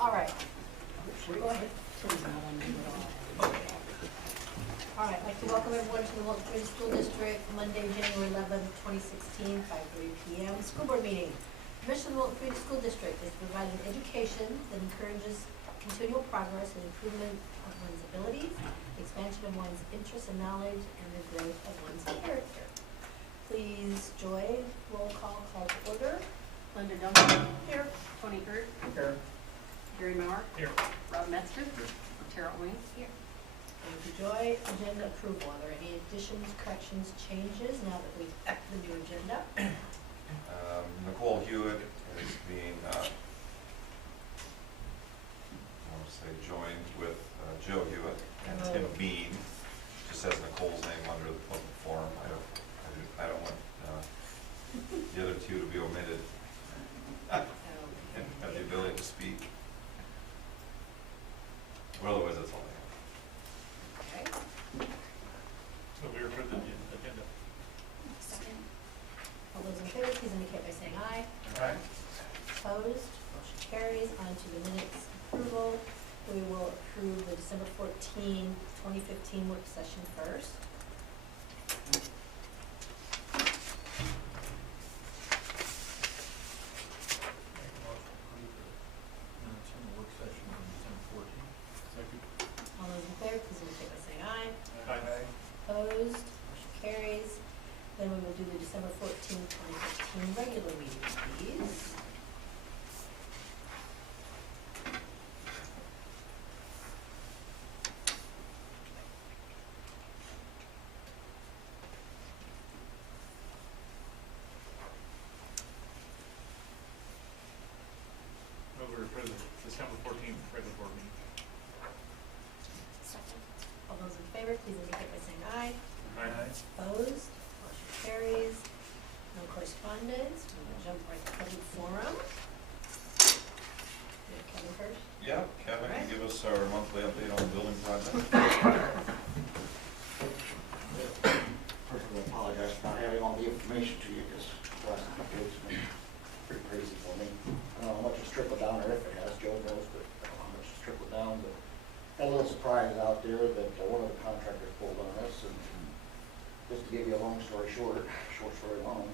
All right. Go ahead. All right, I'd like to welcome everyone to the Wilton School District, Monday, January 11th, 2016, 5:30 p.m. School board meeting. The mission of the Wilton School District is to provide an education that encourages continual progress and improvement of one's abilities, the expansion of one's interests and knowledge, and the growth of one's character. Please, Joy, roll call to order. Linda Duncan. Here. Tony Hurd. Here. Gary Maurer. Here. Rob Metzger. Tara Owings. Here. Thank you, Joy. Agenda approval. Are there any additions, corrections, changes now that we've got the new agenda? Nicole Hewitt is being, I want to say, joined with Joe Hewitt and Tim Bean. Just has Nicole's name under the public forum. I don't want the other two to be omitted and have the ability to speak. Well, otherwise, that's all I have. Okay. So we approve the agenda. Second. All those in favor, please indicate by saying aye. Aye. Opposed? Motion carries. On to the minutes approval. We will approve the December 14, 2015 work session first. Make a motion to approve the minutes from the work session on December 14th. Second. All those in favor, please indicate by saying aye. Aye. Opposed? Motion carries. Then we will do the December 14, 2015 regular meeting, please. Move to approve the December 14th regular board meeting. Second. All those in favor, please indicate by saying aye. Aye. Opposed? Motion carries. No correspondence. We will jump right to public forum. Kevin first. Yeah, Kevin, can you give us our monthly update on the building project? First of all, I apologize for not having all the information to you, because the last couple of days have been pretty crazy for me. I don't know how much it's trickled down, or if it has, Joe knows, but I don't know how much it's trickled down, but had a little surprise out there that one of the contractors pulled on us, and just to give you a long story short story long,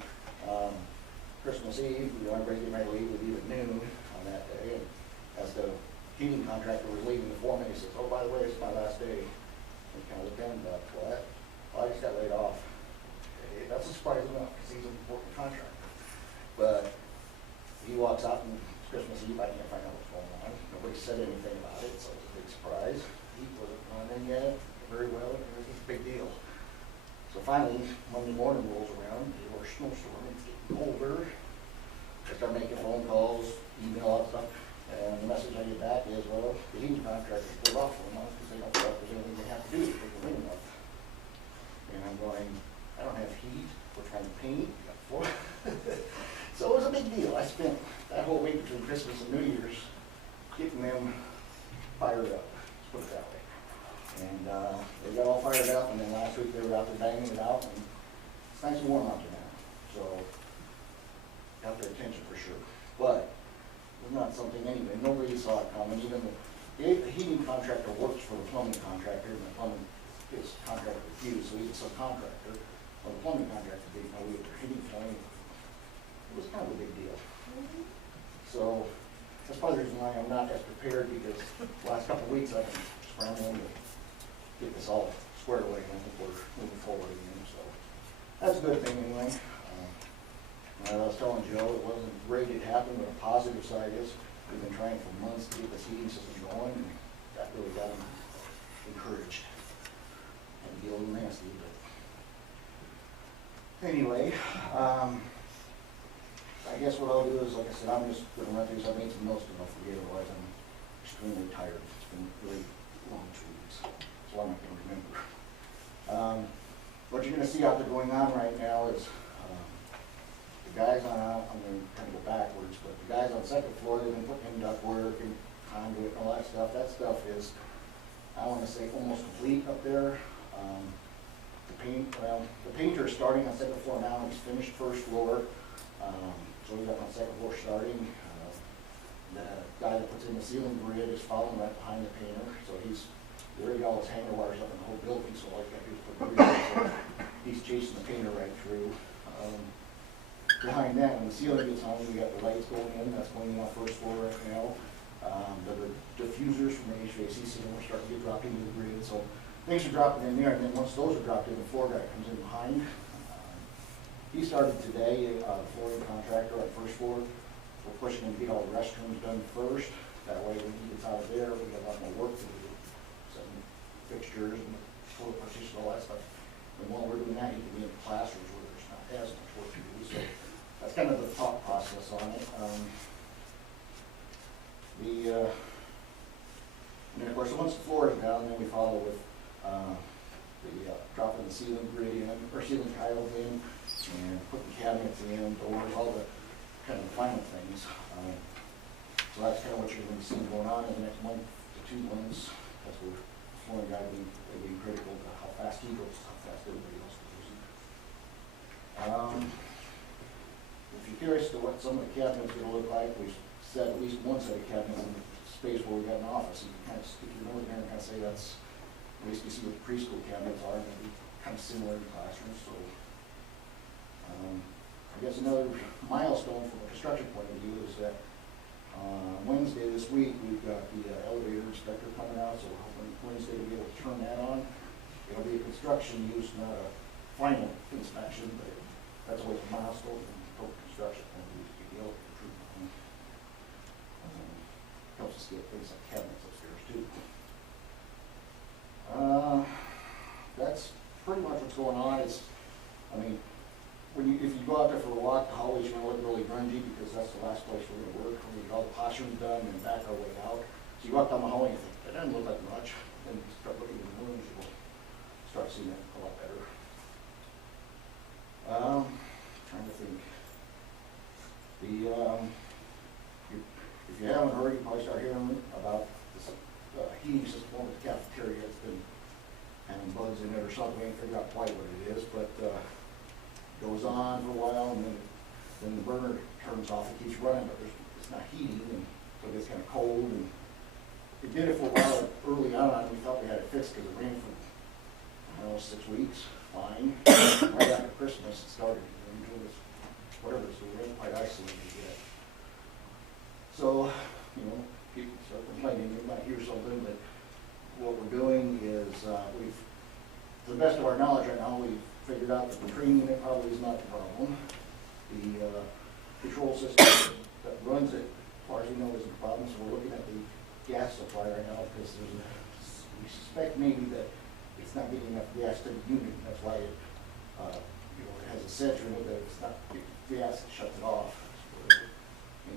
Christmas Eve, everybody getting ready to leave, we leave at noon on that day, and as the heating contractor was leaving the foreman, he says, "Oh, by the way, it's my last day." We kind of looked at him and thought, "What?" "Well, I just got laid off." Okay, that's a surprise enough, because he's an important contractor. But he walks out and it's Christmas Eve, I can't find out what's going on. Nobody said anything about it, so it's a big surprise. He wasn't running yet very well, and it was a big deal. So finally, Monday morning rolls around, there was a snowstorm, it's getting colder. I start making phone calls, email, all that stuff, and the message I get back is, well, the heating contractor's pulled off for a month because they don't feel like there's anything they have to do to take the rain up. And I'm going, I don't have heat, we're trying to paint, we got floor. So it was a big deal. I spent that whole week between Christmas and New Year's getting them fired up, let's put it that way. And they got all fired up, and then last week they were out there banging it out, and it's nice and warm out there now. So, got their attention for sure. But it was not something anyway, nobody saw it coming. Even the heating contractor works for the plumbing contractor, and the plumbing gets contract refused, so he's a subcontractor. Well, the plumbing contractor didn't know we were heating plumbing. It was kind of a big deal. So, that's part of the reason why I'm not as prepared, because the last couple of weeks I've been scrambling to get this all squared away, and I think we're moving forward again, so that's a good thing anyway. I was telling Joe, it wasn't great it happened, but a positive side is we've been trying for months to get this heating system going, and that really got him encouraged. And be a little nasty, but anyway, I guess what I'll do is, like I said, I'm just going to run through, so I made some notes, but I'll forget, otherwise I'm extremely tired. It's been really long 2 weeks. It's long I can remember. What you're going to see out there going on right now is the guys on, I'm going to kind of go backwards, but the guys on the second floor, they've been putting in ductwork and conduit and all that stuff. That stuff is, I want to say, almost complete up there. the painter is starting on second floor now, he's finished first floor, so he's up on second floor starting. The guy that puts in the ceiling grid is following right behind the painter, so he's already got all his hanger wires up in the whole building, so all he's got to do is put grid in, so he's chasing the painter right through. Behind that, when the ceiling gets hung, we got the lights going in, that's going in on first floor right now. The diffusers from the HVAC system are starting to get dropped into the grid, so things are dropping in there, and then once those are dropped in, the floor guy comes in behind. He started today, the flooring contractor on first floor. We're pushing him to get all the restrooms done first. That way, when he gets out of there, we got a lot more work to do. Some fixtures and floor partition, all that stuff. And while we're doing that, he can be in the classrooms where there's not as much work to do. So that's kind of the thought process on it. And then of course, once the floor is down, then we follow with dropping the ceiling grid in, or ceiling tiles in, and putting cabinets in, doors, all the kind of final things. So that's kind of what you're going to be seeing going on in the next month to 2 months. That's where the flooring guy being critical to how fast he goes, how fast everybody else goes. If you're curious to what some of the cabinets are going to look like, we've set at least one set of cabinets in the space where we got an office. You can kind of stick your nose in there and kind of say that's, at least you see what the preschool cabinets are, and they'll be kind of similar in classrooms. So I guess another milestone from a construction point of view is that Wednesday this week, we've got the elevator inspector coming out, so we're hoping Wednesday to be able to turn that on. It'll be a construction use, not a final inspection, but that's always a milestone from total construction point of view to get the elevator treatment on. Helps us get things like cabinets upstairs too. That's pretty much what's going on. I mean, if you go out there for a walk, the hallway's going to look really grungy because that's the last place we're going to work. We get all the classrooms done and back our way out. So you walk down the hallway and think, that doesn't look like much. Then you start looking at the rooms, you'll start seeing it a lot better. Trying to think. If you haven't heard, you probably start hearing about this heating system over the cafeteria. It's been having bugs in it or something. We ain't figured out quite what it is, but goes on for a while, and then the burner turns off. It keeps running, but it's not heating, and so it gets kind of cold. And it did it for a while early on. We thought we had it fixed because it ran for, I don't know, 6 weeks, fine. Right after Christmas, it started. Whatever, so we weren't quite isolated yet. So, people start complaining. You might hear something, but what we're doing is we've, to the best of our knowledge right now, we've figured out that the training unit probably is not the problem. The control system that runs it, as far as we know, isn't the problem. So we're looking at the gas supply right now because we suspect maybe that it's not getting enough gas to the unit. That's why it, it has a sensor in it that it's not gas, it shuts it off.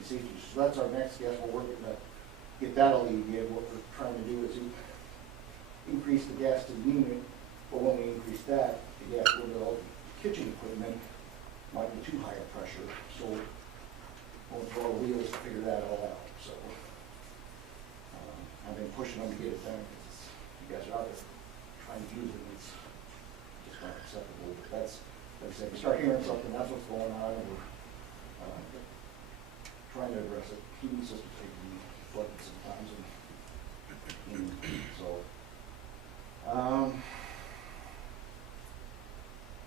So that's our next guess. We're working to get that alleviated. What we're trying to do is increase the gas to the unit, but when we increase that, the gas will go to the kitchen equipment might be too high a pressure. So we'll throw the wheels to figure that all out. So I've been pushing them to get it done because you guys are out there trying to use it. It's just not acceptable. But that's, like I said, we start hearing something, that's what's going on, and we're trying to address it. Heating system taking flooded sometimes, and so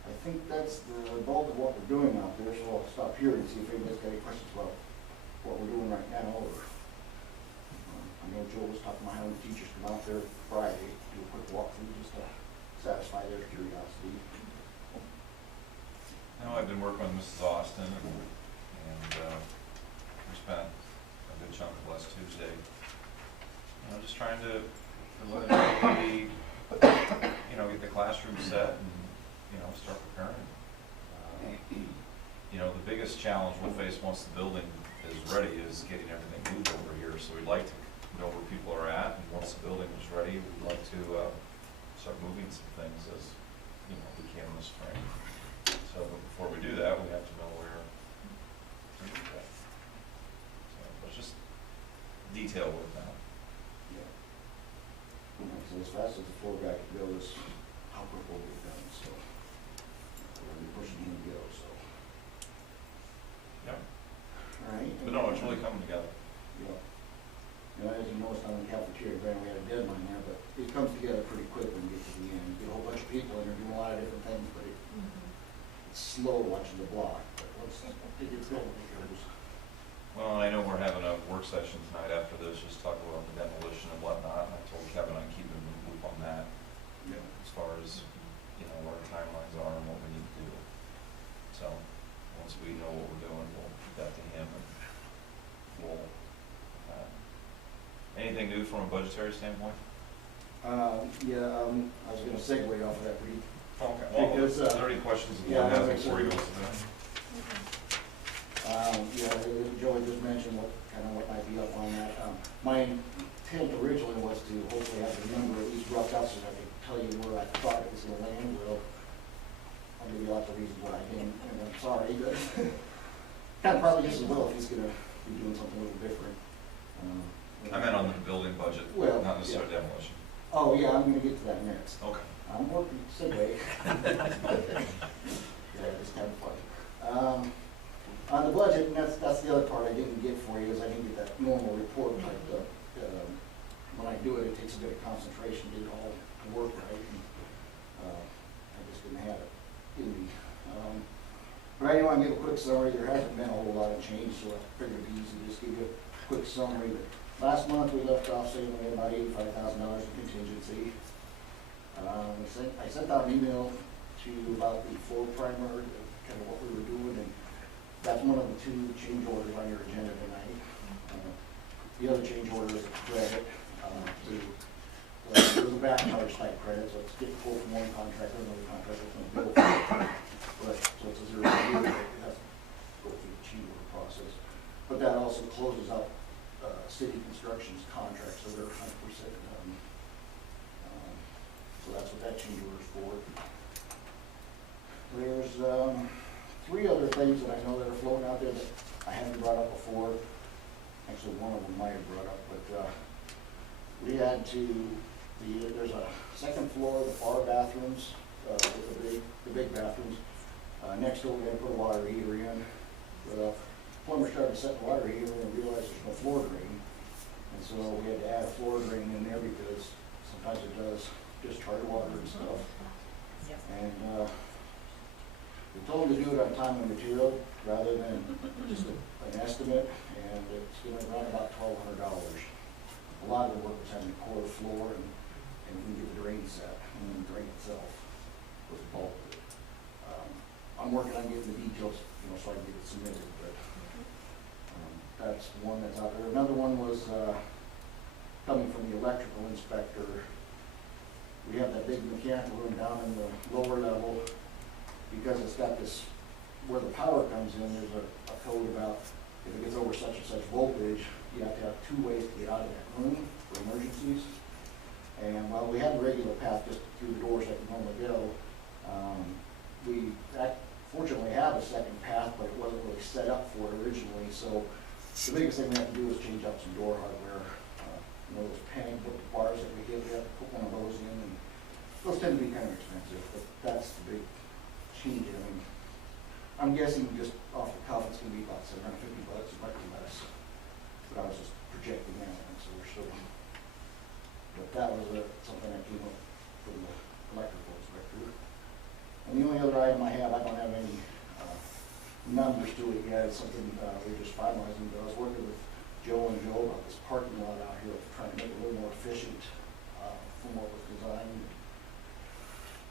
I think that's the bulk of what we're doing out there. So I'll stop here and see if anybody's got any questions about what we're doing right now. Or I know Joe was talking about having the teachers come out there Friday, do a quick walkthrough just to satisfy their curiosity. No, I've been working with Mrs. Austin, and we spent a good chunk of last Tuesday, just trying to preliminarily, get the classroom set and, start preparing. The biggest challenge we'll face once the building is ready is getting everything moved over here. So we'd like to know where people are at, and once the building is ready, we'd like to start moving some things as, we can in the spring. So before we do that, we have to know where to do that. So it's just detail work now. Yeah. So as fast as the floor guy can go is how quick we'll get done. So pretty quick when you get to the end. You get a whole bunch of people and they're doing a lot of different things, but Mhm. it's slow watching the block. But once it gets going, it goes. Well, I know we're having a work session tonight after this, just talking about the demolition and whatnot, and I told Kevin I'd keep him in the loop on that, as far as, you know, what our timelines are and what we need to do. So, once we know what we're doing, we'll put that to him, and we'll, anything new from a budgetary standpoint? I was gonna segue off of that pretty. Okay, well, Because, is there any questions the yeah, board has that before he makes goes to that? Joey just mentioned what might be up on that. My intent originally was to hopefully have the number at least roughed out so that I could tell you where I thought it was gonna land. Well, I'll give you lots of reasons why I didn't, and I'm sorry, but kind of probably just as well if he's gonna be doing something a little different. I meant on the building budget, Well, not necessarily demolition. Oh, yeah, I'm gonna get to that next. Okay. I'm working segue. Yeah, it's kind of funny. On the budget, and that's the other part I didn't get for you, is I didn't get that normal report type of, when I do it, it takes a bit of concentration to get it all to work right, and, I just didn't have it in me. But I want to give a quick summary. There hasn't been a whole lot of change, so I figured it'd be easy to just give you a quick summary. But last month, we left off saying we had about $85,000 in contingency. I sent out an email to you about the floor primer, kind of what we were doing, and that's one of the two change orders on your agenda tonight. The other change order is a credit, it was a back charge type credit, so it's get quote from one contractor, another contractor, it's gonna bill for it. But, so it's a zero year, it has to go through the change order process. But that also closes out, city construction's contract, so they're 100% done. So that's what that change order is for. There's, three other things that I know that are floating out there that I haven't brought up before. Actually, one of them might have brought up, but, we had to, there's a second floor, the bar bathrooms, with the big bathrooms. Next door, we had to put a water heater in. The plumber started setting the water heater in and realized there's no floor drain. And so we had to add a floor drain in there because sometimes it does discharge water and stuff. And, we told them to do it on time and material rather than just an estimate, and it's gonna run about $1,200. A lot of the work was having to core the floor and we get the drain set, and then the drain itself was the bulk of it. I'm working on getting the details, so I can get it submitted, but that's one that's out there. Another one was coming from the electrical inspector. We have that big mechanical room down in the lower level. Because it's got this, where the power comes in, there's a code about if it gets over such and such voltage, you have to have two ways to get out of that room for emergencies. And while we had the regular path just through the doors that we normally go, we fortunately have a second path, but it wasn't really set up for it originally. So the biggest thing we have to do is change up some door hardware. Those panic bars that we get, we have to put one of those in, and those tend to be kind of expensive, but that's the big change. I mean, I'm guessing just off the cuff, it's gonna be about $750, it might be less. But I was just projecting that, and so we're still. But that was something that came up from the electrical inspector. And the only other item I have, I don't have any numbers to it yet. It's something we're just finalizing. But I was working with Joe and Joe about this parking lot out here, trying to make it a little more efficient from what was designed.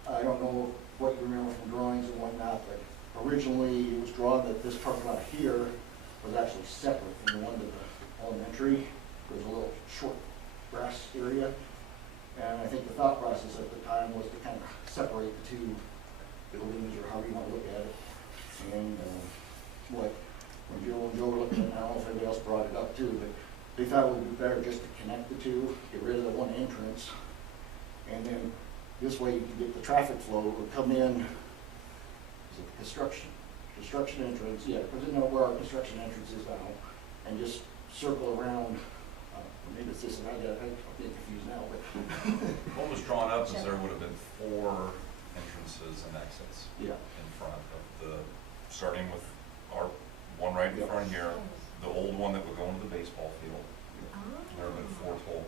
I don't know what you remember from drawings and whatnot, but originally it was drawn that this parking lot here was actually separate from the one to the elementary. There was a little short grass area, and I think the thought process at the time was to kind of separate the two buildings, or however you want to look at it. And when Joe and Joe were looking at it, I don't know if anybody else brought it up too, but they thought it would be better just to connect the two, get rid of the one entrance, and then this way you can get the traffic flow. It would come in, is it the construction entrance, yeah, because you know where our construction entrance is now, and just circle around. Maybe it's this, and I'm getting confused now, but. What was drawn up is there would have been 4 entrances and exits Yeah. in front of the, starting with our one right in Yep. front here, the old one that would go into the baseball field, Never been foretold.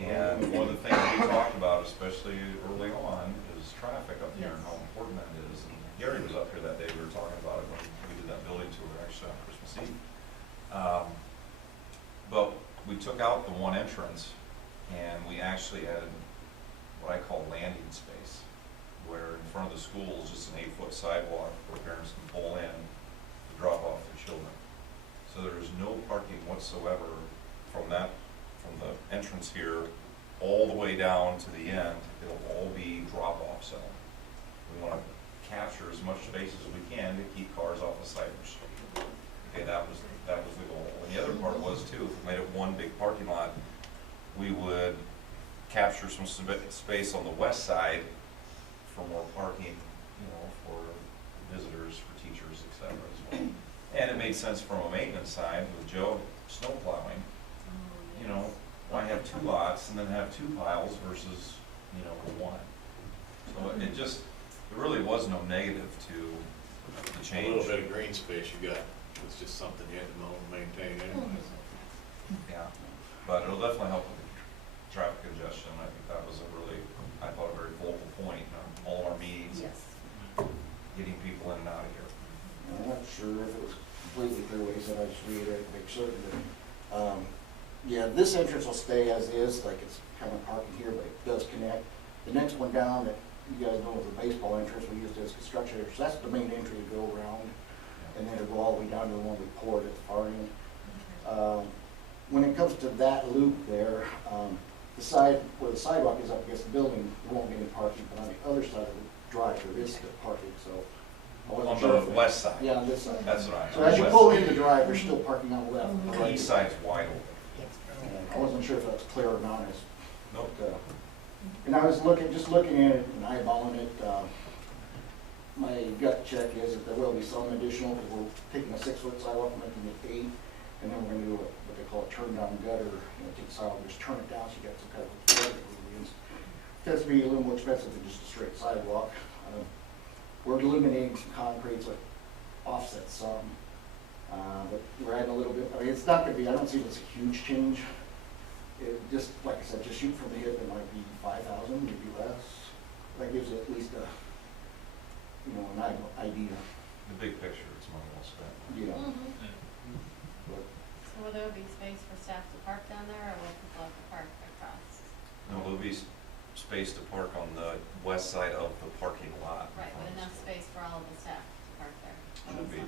And one of the things we talked about, especially early on, is traffic up here and how important that is. And Gary was up here that day, we were talking about it when we did that building tour, actually on Christmas Eve. But we took out the one entrance and we actually added what I call landing space, where in front of the school is just an 8-foot sidewalk where parents can pull in to drop off their children. So there's no parking whatsoever from the entrance here all the way down to the end. It'll all be drop-off zone. We want to capture as much space as we can to keep cars off the side of the street. Okay, that was the goal. And the other part was too, if we made it one big parking lot, we would capture some space on the west side for more parking, for visitors, for teachers, etc. as well. And it made sense from a maintenance side with Joe snow plowing. Why have 2 lots and then have 2 piles versus, one? So it really was no negative to the A change. little bit of green space you got, it's just something you had to mow and maintain anyway. Yeah, but it'll definitely help with the traffic congestion. I think that was a very vocal point in all of our meetings, Yes. getting people in and out of here. I'm not sure if it was completely clear what he said, I just reiterate to make certain that, yeah, this entrance will stay as is, like it's kind of parking here, but it does connect. The next one down that you guys know is the baseball entrance, we used it as construction entrance, that's the main entry to go around, and then it'll go all the way down to the one we poured at the far end. When it comes to that loop there, the side where the sidewalk is up against the building, there won't be any parking, but on the other side of the drive, there is still parking, so. I wasn't On sure the if it- west side. Yeah, on this side. That's what So as you pull in the drive, there's still parking on the left. The east side's wide open. I wasn't sure if that's clear or not, Nope. and I was just looking at it and eyeballing it, my gut check is that there will be some additional, because we're taking a 6-foot sidewalk, making it 8, and then we're gonna do what they call a turn down gutter, take the sidewalk, just turn it down, so you got some kind of gutter. It tends to be a little more expensive than just a straight sidewalk. We're eliminating some concrete, so it offsets some, but we're adding a little bit, I mean, it's not gonna be, I don't see it as a huge change. It just, like I said, just shoot from the hip, it might be 5,000, maybe less. That gives it at least an idea, The big picture, it's money well spent. But So will there be space for staff to park down there, or will people have to park across? No, there'll be space to park on the west side of the parking lot. Right, but enough space for all of the staff to park there? Should be.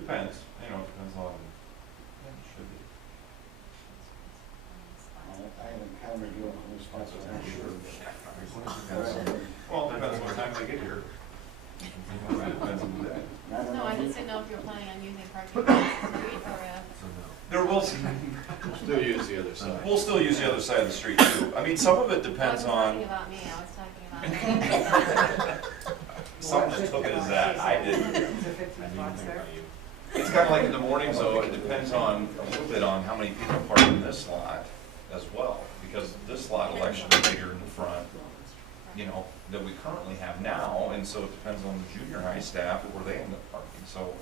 Depends, depends on, should be. I haven't counted you on these spots, so I'm not sure. Well, it depends what time they get here. Depends on the day. No, I just didn't know if you were planning on using parking across the street or, There will, Still use the other side. we'll still use the other side of the street too. I mean, some of it I depends wasn't on, talking about me, I was talking about. some just took it as that, I didn't. It's kind of like in the mornings though, it depends on, a little bit on how many people park in this lot as well. Because this lot will actually be bigger in the front, that we currently have now, and so it depends on the junior high staff where they end up parking, so.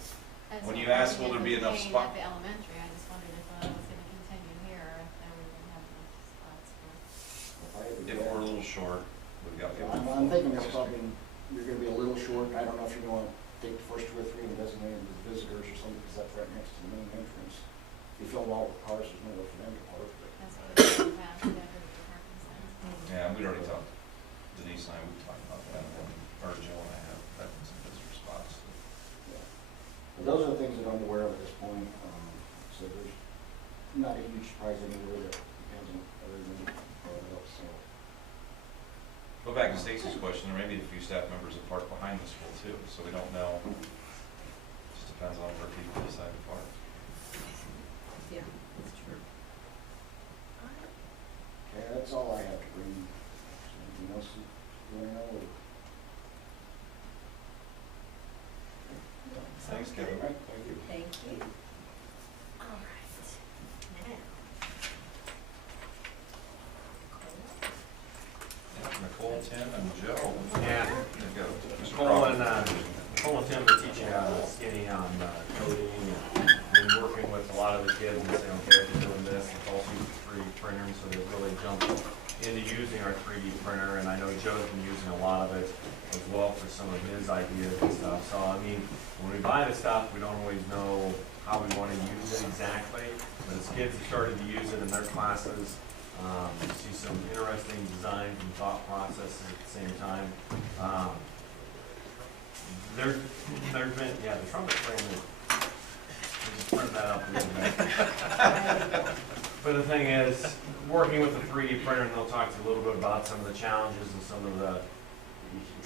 As When well you ask, as will there if be it's enough contained spot- At the elementary, I just wondered if it was gonna continue here, or if there were gonna have enough spots for. If we're a little short, we've got. I'm thinking there's probably, you're gonna be a little short, I don't know if you're gonna take the first 2 or 3 and designate them as visitors or something, because that's right next to the main entrance. If you fill them all with cars, there's nowhere for them to park, but. That's what it is, we have, we have the parking signs. Yeah, we'd already talked, Denise and I, we talked about that, or Jill and I have some visitor spots. Yeah. But those are the things that I'm aware of at this point, so there's not a huge surprise anywhere that depends on everything brought up, so. Go back to Stacy's question, there may be a few staff members that park behind the school too, so we don't know. Just depends on where people decide to park. Yeah, that's true. Okay, that's all I have to bring. Anything else you want to know? Thanks, Kevin. All right, thank you. Thank you. All right, now. Nicole, Tim, and Joe. Yeah. There you go. Mr. Nicole Crawford. and Tim are teaching skinny on coding and been working with with a lot of the kids and saying, okay, if you're doing this, it's also use a 3D printer, and so they've really jumped into using our 3D printer, and I know Joe's been using a lot of it as well for some of his ideas and stuff. So, I mean, when we buy the stuff, we don't always know how we want to use it exactly, but as kids have started to use it in their classes, you see some interesting designs and thought processes at the same time. There's been, yeah, the trumpet frame, just turn that up a little bit. But the thing is, working with the 3D printer, and they'll talk to you a little bit about some of the challenges and some of the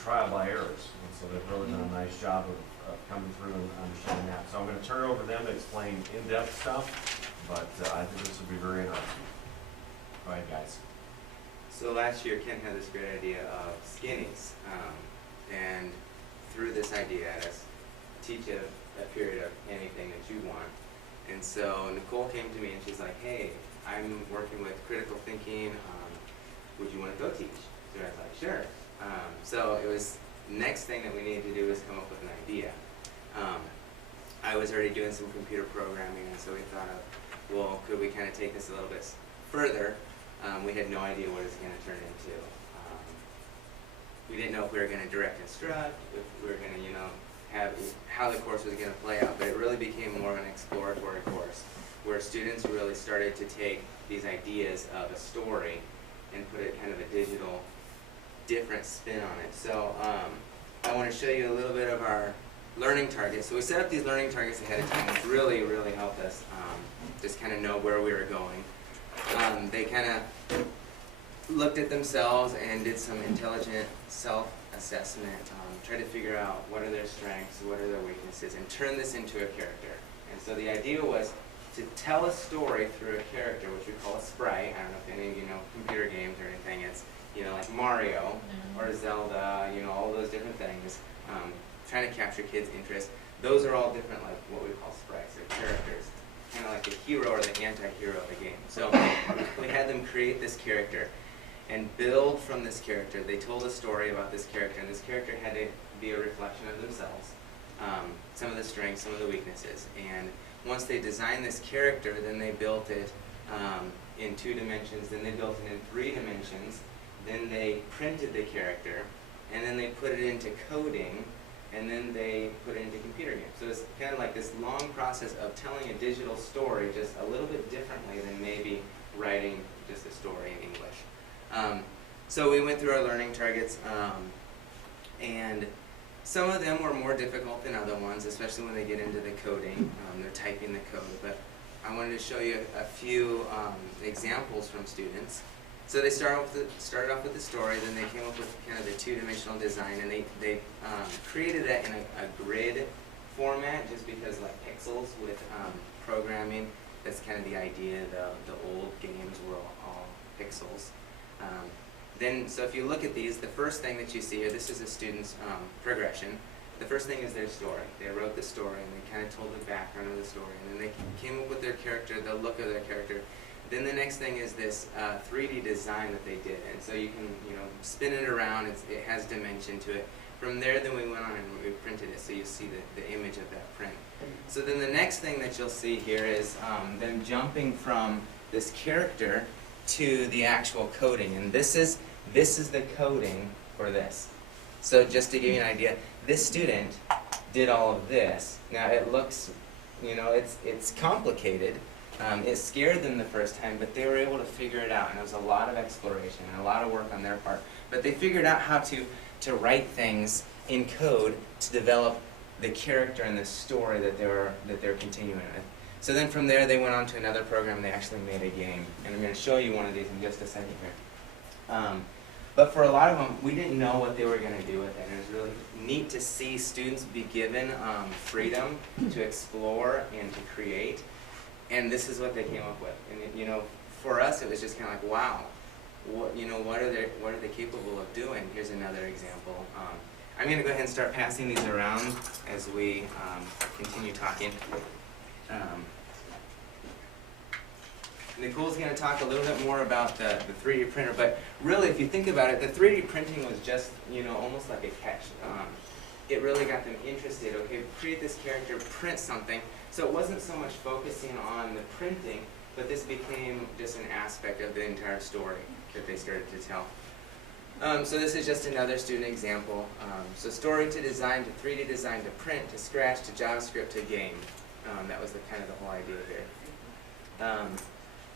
trial by errors. And so they've really done a nice job of coming through and understanding that. So I'm going to turn it over to them to explain in-depth stuff, but I think this will be very interesting. Go ahead, guys. So last year, Ken had this great idea of skinnies, and through this idea, as teach a period of anything that you want. And so Nicole came to me and she's like, hey, I'm working with critical thinking, would you want to go teach? So I was like, sure. So it was, next thing that we needed to do was come up with an idea. I was already doing some computer programming, and so we thought of, well, could we kind of take this a little bit further? We had no idea what it was going to turn into. We didn't know if we were going to direct instruct, if we were going to, have how the course was going to play out, but it really became more of an exploratory course where students really started to take these ideas of a story and put it kind of a digital, different spin on it. So I want to show you a little bit of our learning targets. So we set up these learning targets ahead of time, which really, really helped us just kind of know where we were going. They kind of looked at themselves and did some intelligent self-assessment, tried to figure out what are their strengths, what are their weaknesses, and turn this into a character. And so the idea was to tell a story through a character, which we call a sprite. I don't know if any of you know computer games or anything. It's, like Mario or Zelda, all those different things, trying to capture kids' interest. Those are all different, like what we call sprites, or characters, kind of like the hero or the anti-hero of the game. So we had them create this character and build from this character. They told a story about this character, and this character had to be a reflection of themselves, some of the strengths, some of the weaknesses. And once they designed this character, then they built it in 2 dimensions, then they built it in 3 dimensions, then they printed the character, and then they put it into coding, and then they put it into computer games. So it's kind of like this long process of telling a digital story just a little bit differently than maybe writing just a story in English. So we went through our learning targets, and some of them were more difficult than other ones, especially when they get into the coding. They're typing the code, but I wanted to show you a few examples from students. So they started off with the story, then they came up with kind of the 2-dimensional design, and they created that in a grid format, just because like pixels with programming, that's kind of the idea. The old games were all pixels. So if you look at these, the first thing that you see here, this is a student's progression. The first thing is their story. They wrote the story, and they kind of told the background of the story, and then they came up with their character, the look of their character. Then the next thing is this 3D design that they did, and so you can spin it around. It has dimension to it. From there, then we went on and we printed it, so you see the image of that print. So then the next thing that you'll see here is them jumping from this character to the actual coding, and this is the coding for this. So just to give you an idea, this student did all of this. Now it looks, it's complicated. It scared them the first time, but they were able to figure it out, and it was a lot of exploration and a lot of work on their part. But they figured out how to write things in code to develop the character and the story that they're continuing with. So then from there, they went on to another program, and they actually made a game. And I'm going to show you one of these in just a second here. But for a lot of them, we didn't know what they were going to do with it. And it was really neat to see students be given freedom to explore and to create. And this is what they came up with. And for us, it was just kind of like, wow, what are they capable of doing? Here's another example. I'm going to go ahead and start passing these around as we continue talking. Nicole's going to talk a little bit more about the 3D printer, but really, if you think about it, the 3D printing was just, almost like a catch. it really got them interested. Okay, create this character, print something. So it wasn't so much focusing on the printing, but this became just an aspect of the entire story that they started to tell. So this is just another student example. So story to design, to 3D design, to print, to scratch, to JavaScript, to game. That was the kind of the whole idea here.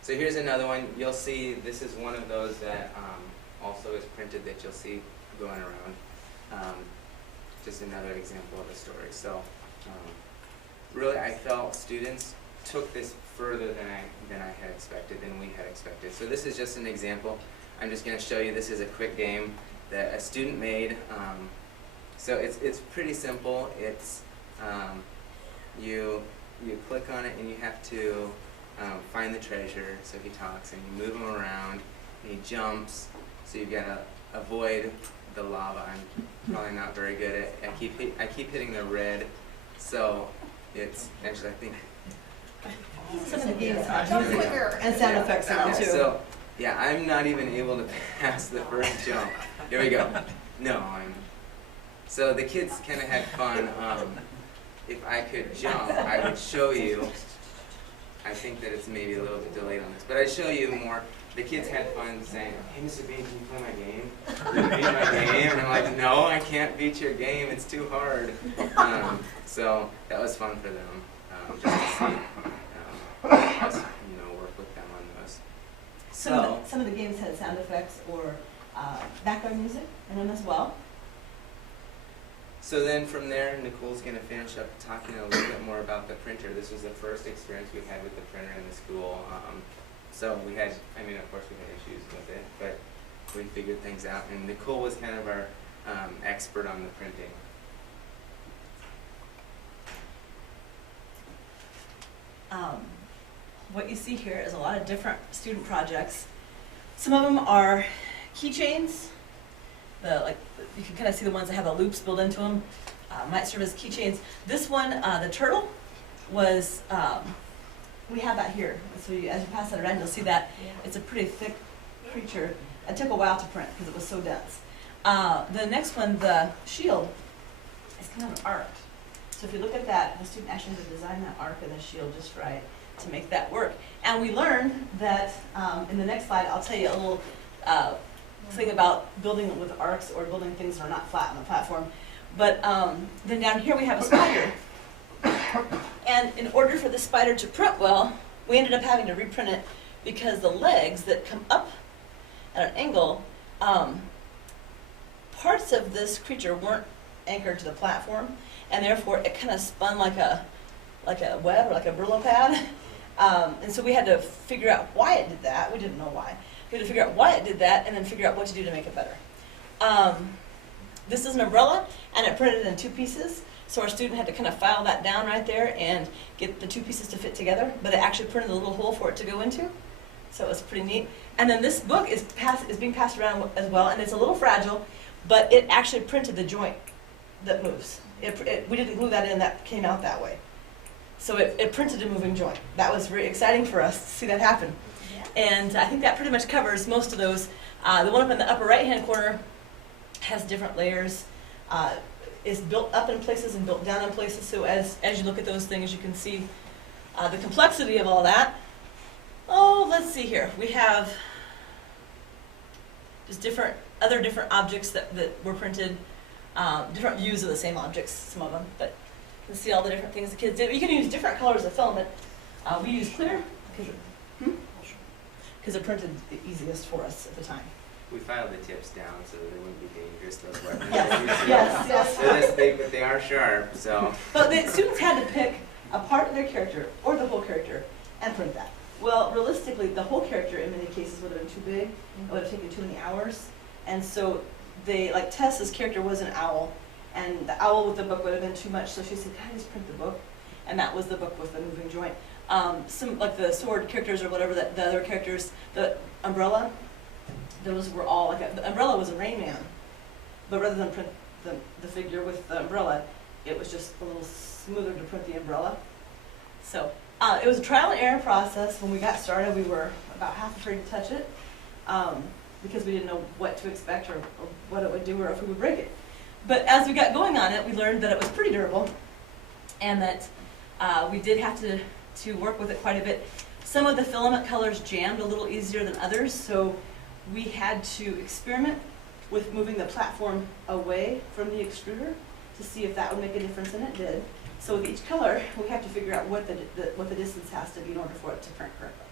So here's another one. You'll see this is one of those that also is printed that you'll see going around. Just another example of a story. So really I felt students took this further than I had expected, than we had expected. So this is just an example. I'm just going to show you, this is a quick game that a student made. So it's pretty simple. It's you click on it and you have to find the treasure. So he talks and you move him around and he jumps. So you've got to avoid the lava. I'm probably not very good at. I keep hitting the red. So it's actually I think. Some of the games Jump have music quicker. and sound effects in them Yeah, too. so yeah, I'm not even able to pass the first jump. Here we go. No, so the kids kind of had fun. If I could jump, I would show you. I think that it's maybe a little bit delayed on this, but I'd show you more. The kids had fun saying, "Hey, Mr. Bean, can you play my game? Can you beat my game?" And I'm like, "No, I can't beat your game. It's too hard." So that was fun for them, just to see us, work with them on those. Some of the games had sound effects or background music in them as well. So then from there, Nicole's going to finish up talking a little bit more about the printer. This was the first experience we had with the printer in the school. So we had, of course we had issues with it, but we figured things out. And Nicole was kind of our expert on the printing. What you see here is a lot of different student projects. Some of them are keychains. You can kind of see the ones that have the loops built into them. Might serve as keychains. This one, the turtle, was, we have that here. So as you pass that around, you'll see that it's a pretty thick creature. It took a while to print because it was so dense. The next one, the shield, is kind of an arc. So if you look at that, the student actually had to design that arc and the shield just right to make that work. And we learned that, in the next slide, I'll tell you a little thing about building with arcs or building things that are not flat on the platform. But then down here we have a spider. And in order for the spider to print well, we ended up having to reprint it because the legs that come up at an angle, parts of this creature weren't anchored to the platform, and therefore it kind of spun like a web or like a Brillo pad. And so we had to figure out why it did that. We didn't know why. We had to figure out why it did that and then figure out what to do to make it better. This is an umbrella, and it printed in 2 pieces. So our student had to kind of file that down right there and get the 2 pieces to fit together, but it actually printed a little hole for it to go into. So it was pretty neat. And then this book is being passed around as well, and it's a little fragile, but it actually printed the joint that moves. We didn't glue that in, that came out that way. So it printed a moving joint. That was very exciting for us to see that happen. Yeah. And I think that pretty much covers most of those. The one up in the upper right-hand corner has different layers. Is built up in places and built down in places. So as you look at those things, you can see the complexity of all that. Oh, let's see here. We have just other different objects that were printed, different views of the same objects, some of them, but you can see all the different things the kids did. You can use different colors of filament. We use clear because it printed the easiest for us at the time. We filed the tips down so that they wouldn't be dangerous, those weapons. Yes. They're this big, but they are sharp, so. But the students had to pick a part of their character or the whole character and print that. Well, realistically, the whole character in many cases would have been too big. It would have taken too many hours. And so like Tessa's character was an owl, and the owl with the book would have been too much. So she said, "Can I just print the book?" And that was the book with the moving joint. Some like the sword characters or whatever, the other characters, the umbrella, those were all the umbrella was a Rain Man, but rather than print the figure with the umbrella, it was just a little smoother to print the umbrella. So it was a trial and error process. When we got started, we were about half afraid to touch it because we didn't know what to expect or what it would do or if we would break it. But as we got going on it, we learned that it was pretty durable, and that we did have to work with it quite a bit. Some of the filament colors jammed a little easier than others, so we had to experiment with moving the platform away from the extruder to see if that would make a difference, and it did. So with each color, we have to figure out what the distance has to be in order for it to print correctly.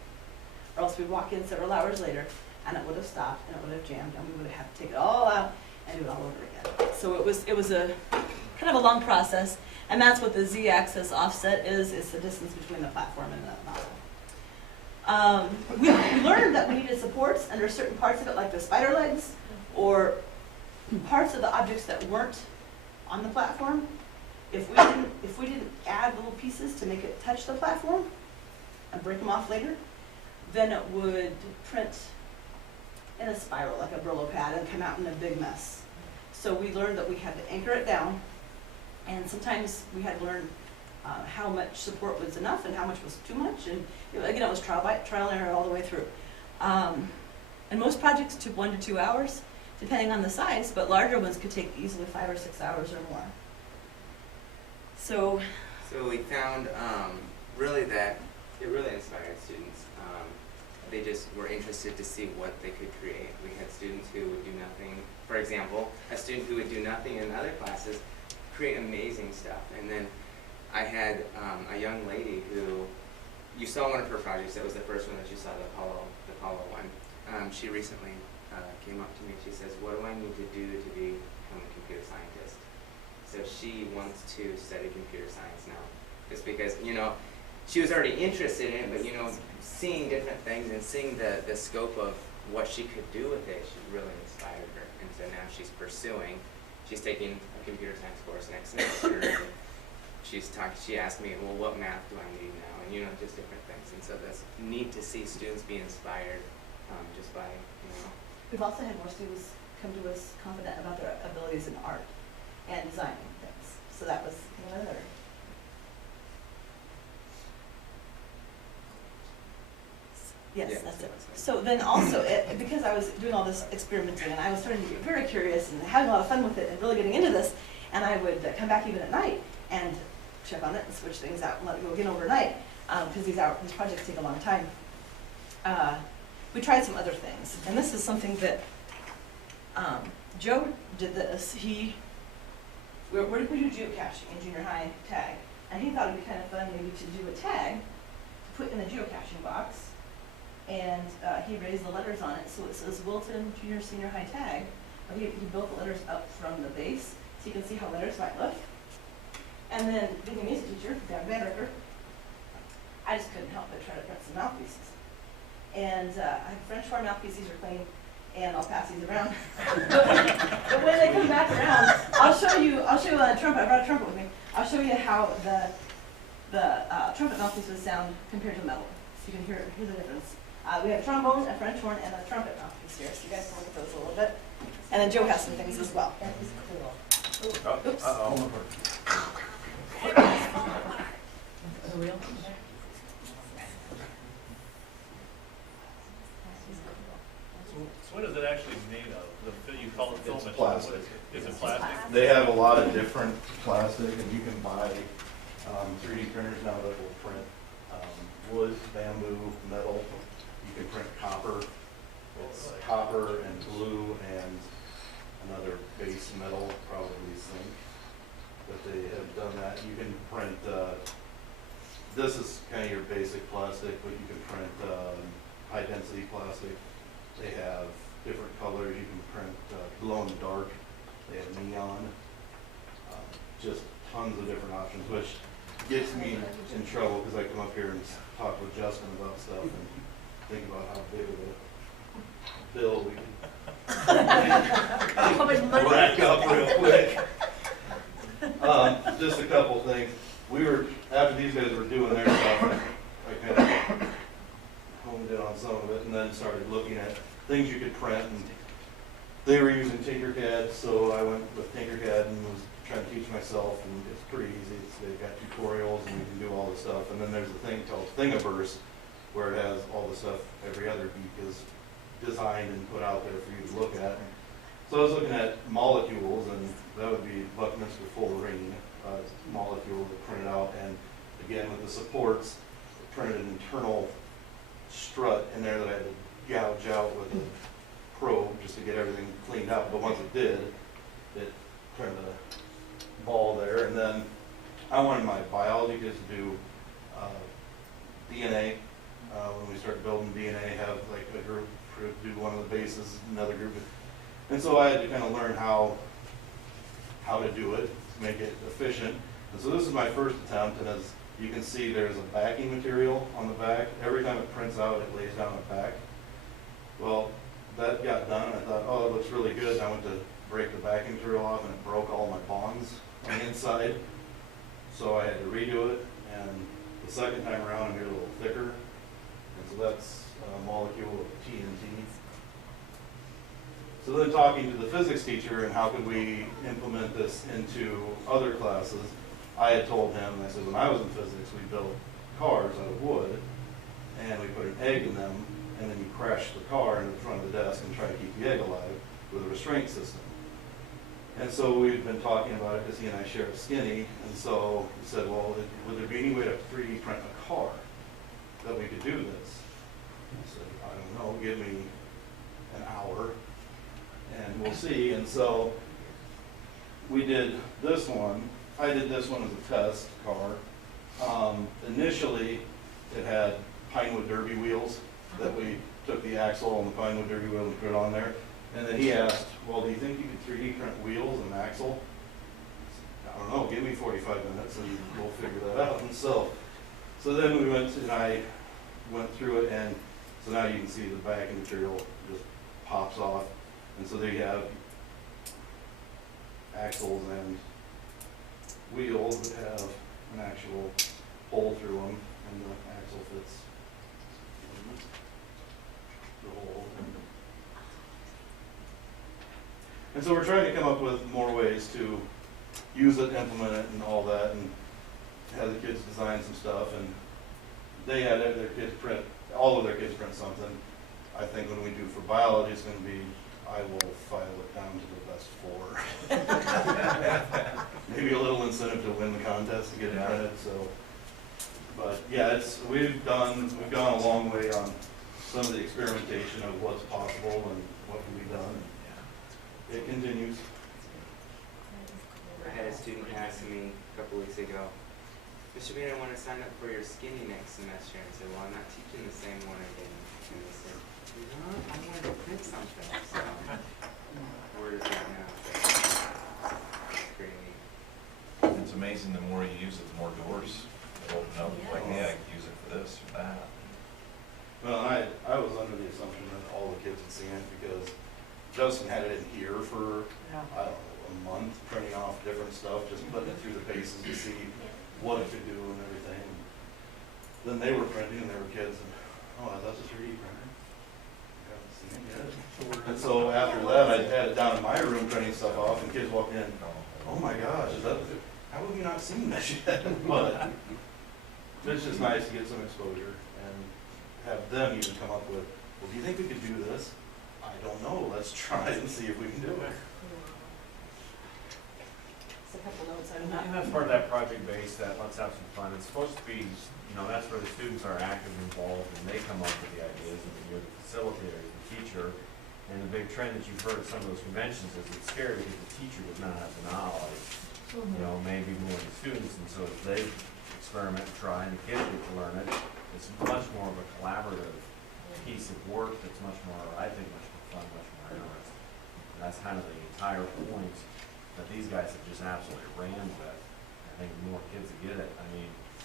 Or else we'd walk in several hours later, and it would have stopped, and it would have jammed, and we would have had to take it all out and do it all over again. So it was a kind of a long process, and that's what the Z-axis offset is the distance between the platform and the model. We learned that we needed supports under certain parts of it, like the spider legs, or parts of the objects that weren't on the platform. If we didn't add little pieces to make it touch the platform and break them off later, then it would print in a spiral, like a Brillo pad, and come out in a big mess. So we learned that we had to anchor it down, and sometimes we had to learn how much support was enough and how much was too much, and again, it was trial and error all the way through. And most projects took 1 to 2 hours, depending on the size, but larger ones could take easily 5 or 6 hours or more. So we found really that it really inspired students. They just were interested to see what they could create. We had students who would do nothing. For example, a student who would do nothing in other classes create amazing stuff. And then I had a young lady who, you saw one of her projects, that was the first one that you saw, the Apollo one. She recently came up to me, she says, what do I need to do to become a computer scientist? So she wants to study computer science now, just because, she was already interested in it, but seeing different things and seeing the scope of what she could do with it, she really inspired her. And so now she's taking a computer science course next semester. And she asked me, well, what math do I need now? And just different things. And so that's neat to see students be inspired just by, we've also had more students come to us confident about their abilities in art and designing things. So that was another. Yes, that's it. So then also, because I was doing all this experimenting, and I was starting to get very curious and having a lot of fun with it and really getting into this, and I would come back even at night and check on it and switch things out and let it go again overnight, because these projects take a long time. We tried some other things, and this is something that Joe did this. We do geocaching in junior high tag, and he thought it'd be kind of fun maybe to do a tag to put in the geocaching box, and he raised the letters on it, so it says Wilton Junior Senior High Tag. But he built the letters up from the base, so you can see how letters might look. And then, being a music teacher, Dan Vanderker, I just couldn't help but try to print some mouthpieces. And I have French horn mouthpieces, these are clean, and I'll pass these around. But when they come back around, I'll show you a trumpet. I brought a trumpet with me. I'll show you how the trumpet mouthpiece would sound compared to metal, so you can hear the difference. We have a trombone, a French horn, and a trumpet mouthpiece here, so you guys can look at those a little bit. And then Joe has some things as well. That is cool. Oops. Uh-oh. For real? So what is it actually made of? You call it filament? It's plastic. Is it plastic? They have a lot of different plastic, and you can buy 3D printers now that will print wood, bamboo, metal. You can print copper. It's copper and blue and another base metal, probably zinc. But they have done that. You can print, this is kind of your basic plastic, but you can print high density plastic. They have different colors. You can print glow in the dark. They have neon. Just tons of different options, which gets me in trouble because I come up here and talk with Justin about stuff and think about how big of a bill we can How much money? rack up real quick. Just a couple things. After these guys were doing their stuff, I kind of honed in on some of it and then started looking at things you could print. And they were using Tinkercad, so I went with Tinkercad and was trying to teach myself, and it's pretty easy. They've got tutorials and you can do all the stuff. And then there's a thing called Thingiverse where it has all the stuff every other geek is designed and put out there for you to look at. So I was looking at molecules, and that would be Mr. Fullerene, molecule that printed out, and again, with the supports, it printed an internal strut in there that I had to gouge out with a probe just to get everything cleaned out, but once it did, it printed a ball there, and then I wanted my biology kids to do DNA. When we start building DNA, have like a group do one of the bases, another group, and so I had to kind of learn how to do it, make it efficient. And so this is my first attempt, and as you can see, there's a backing material on the back. Every time it prints out, it lays down a back. Well, that got done, and I thought, oh, it looks really good. And I went to break the backing material off, and it broke all my bonds on the inside. So I had to redo it, and the second time around, I made it a little thicker. And so that's a molecule of TNT. So then talking to the physics teacher and how could we implement this into other classes, I had told him, I said, when I was in physics, we built cars out of wood, and we put an egg in them, and then you crash the car into the front of the desk and try to keep the egg alive with a restraint system. And so we've been talking about it because he and I share a skinny, and so he said, well, would there be any way to 3D print a car that we could do this? I said, I don't know, give me an hour and we'll see. And so we did this one. I did this one as a test car. Initially, it had Pinewood Derby wheels that we took the axle and the Pinewood Derby wheel and put it on there. And then he asked, well, do you think you could 3D print wheels and axle? I don't know, give me 45 minutes and we'll figure that out. And so then we went and I went through it, and so now you can see the backing material just pops off. And so there you have axles and wheels that have an actual hole through them, and the axle fits in the hole. And so we're trying to come up with more ways to use it, implement it, and all that, and have the kids design some stuff. And they had their kids print, all of their kids print something. I think when we do for biology, it's going to be, I will file it down to the best 4. Maybe a little incentive to win the contest to get it printed. So, but yeah, we've gone a long way on some of the experimentation of what's possible and what can be done. It continues. I had a student ask me a couple weeks ago, Mr. Bean, I want to sign up for your skinny next semester. And I said, well, I'm not teaching the same one again. And they said, no, I want to print something. So, word is out now. It's pretty neat. It's amazing, the more you use it, the more doors open up. Like, yeah, I can use it for this or that. Well, I was under the assumption that all the kids had seen it because Justin had it in here for, I don't know, a month, printing off different stuff, just putting it through the paces to see what it could do and everything. Then they were printing, and they were kids, and, oh, that's a 3D printer. I haven't seen it yet. And so after that, I had it down in my room printing stuff off, and kids walked in, oh my gosh, how have you not seen this yet? But it's just nice to get some exposure and have them even come up with, well, do you think we could do this? I don't know, let's try it and see if we can do it. Just a couple notes. And that's part of that project base, that let's have some fun. It's supposed to be, that's where the students are actively involved and they come up with the ideas, and you're the facilitator, the teacher. And the big trend that you've heard at some of those conventions is it's scary because the teacher does not have the knowledge, maybe more than the students. And so as they experiment, try, and the kids get to learn it, it's much more of a collaborative piece of work that's much more, I think, much more fun, much more interesting. And that's kind of the entire point that these guys have just absolutely ran with. I think the more kids that get it,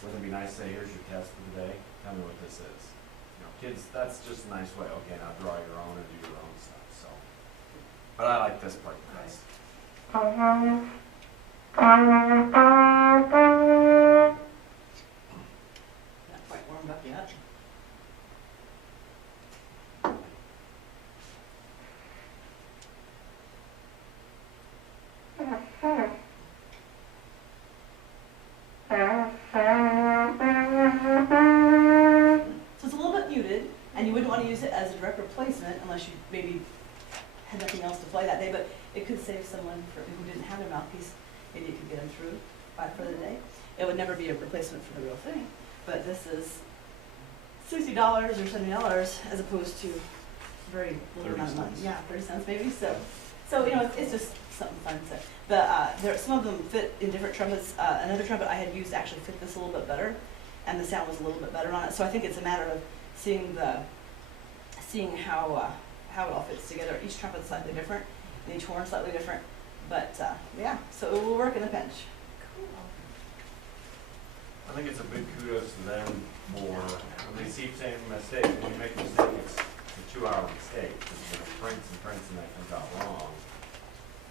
wouldn't it be nice to say, here's your test for the day, tell me what this is. Kids, that's just a nice way, okay, now draw your own and do your own stuff, so. But I like this part the best. Not quite warmed up yet. So it's a little bit muted, and you wouldn't want to use it as a direct replacement unless you maybe had nothing else to play that day, but it could save someone who didn't have their mouthpiece maybe you could get them through for the day. It would never be a replacement for the real thing, but this is $60 or $70 as opposed to very little 30 amount of money. cents. Yeah, 30 cents maybe, so you know, it's just something fun to, there, some of them fit in different trumpets. Another trumpet I had used actually fit this a little bit better, and the sound was a little bit better on it, so I think it's a matter of seeing how it all fits together. Each trumpet's slightly different, and each horn slightly different, but, yeah, so it will work in a pinch. I think it's a big kudos to them for, when they see the same mistake, when you make a mistake, it's a 2-hour mistake. If it prints and that comes out wrong,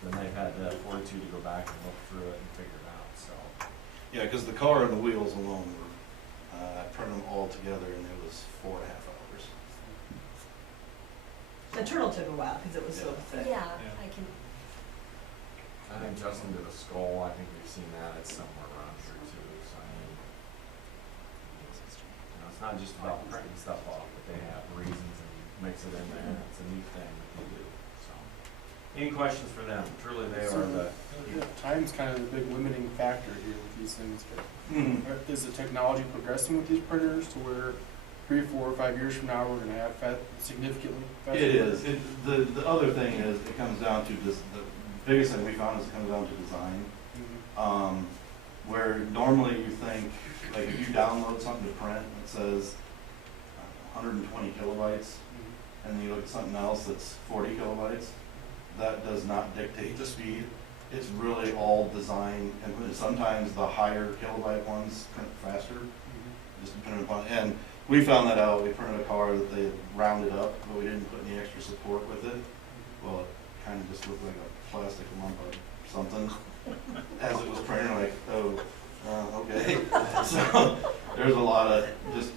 then they've had the fortitude to go back and look through it and figure it out, so. Yeah, because the car and the wheels alone were, I printed them all together and it was 4.5 hours. The turtle took a while, because it was so thick. Yeah, I can, I think Justin did a skull, I think we've seen that, it's somewhere around here too, so I mean, you know, it's not just about printing stuff off, but they have reasons and mix it in there, it's a neat thing that they do, so. Any questions for them? Truly, they are the, Time's kind of the big limiting factor here with these things. Mm-hmm. Is the technology progressing with these printers to where 3, 4, or 5 years from now we're going to have significantly faster? It is. The other thing is, it comes down to this, the biggest thing we found is it comes down to design. Mhm. Where normally you think, like if you download something to print, it says 120 kilobytes, Mhm. and then you look at something else that's 40 kilobytes, that does not dictate the speed. It's really all design, and sometimes the higher kilobyte ones print faster, Mhm. just depending upon, and we found that out. We printed a car that they had rounded up, but we didn't put any extra support with it. Well, it kind of just looked like a plastic lump of something as it was printing, like, oh, okay. So there's a lot of just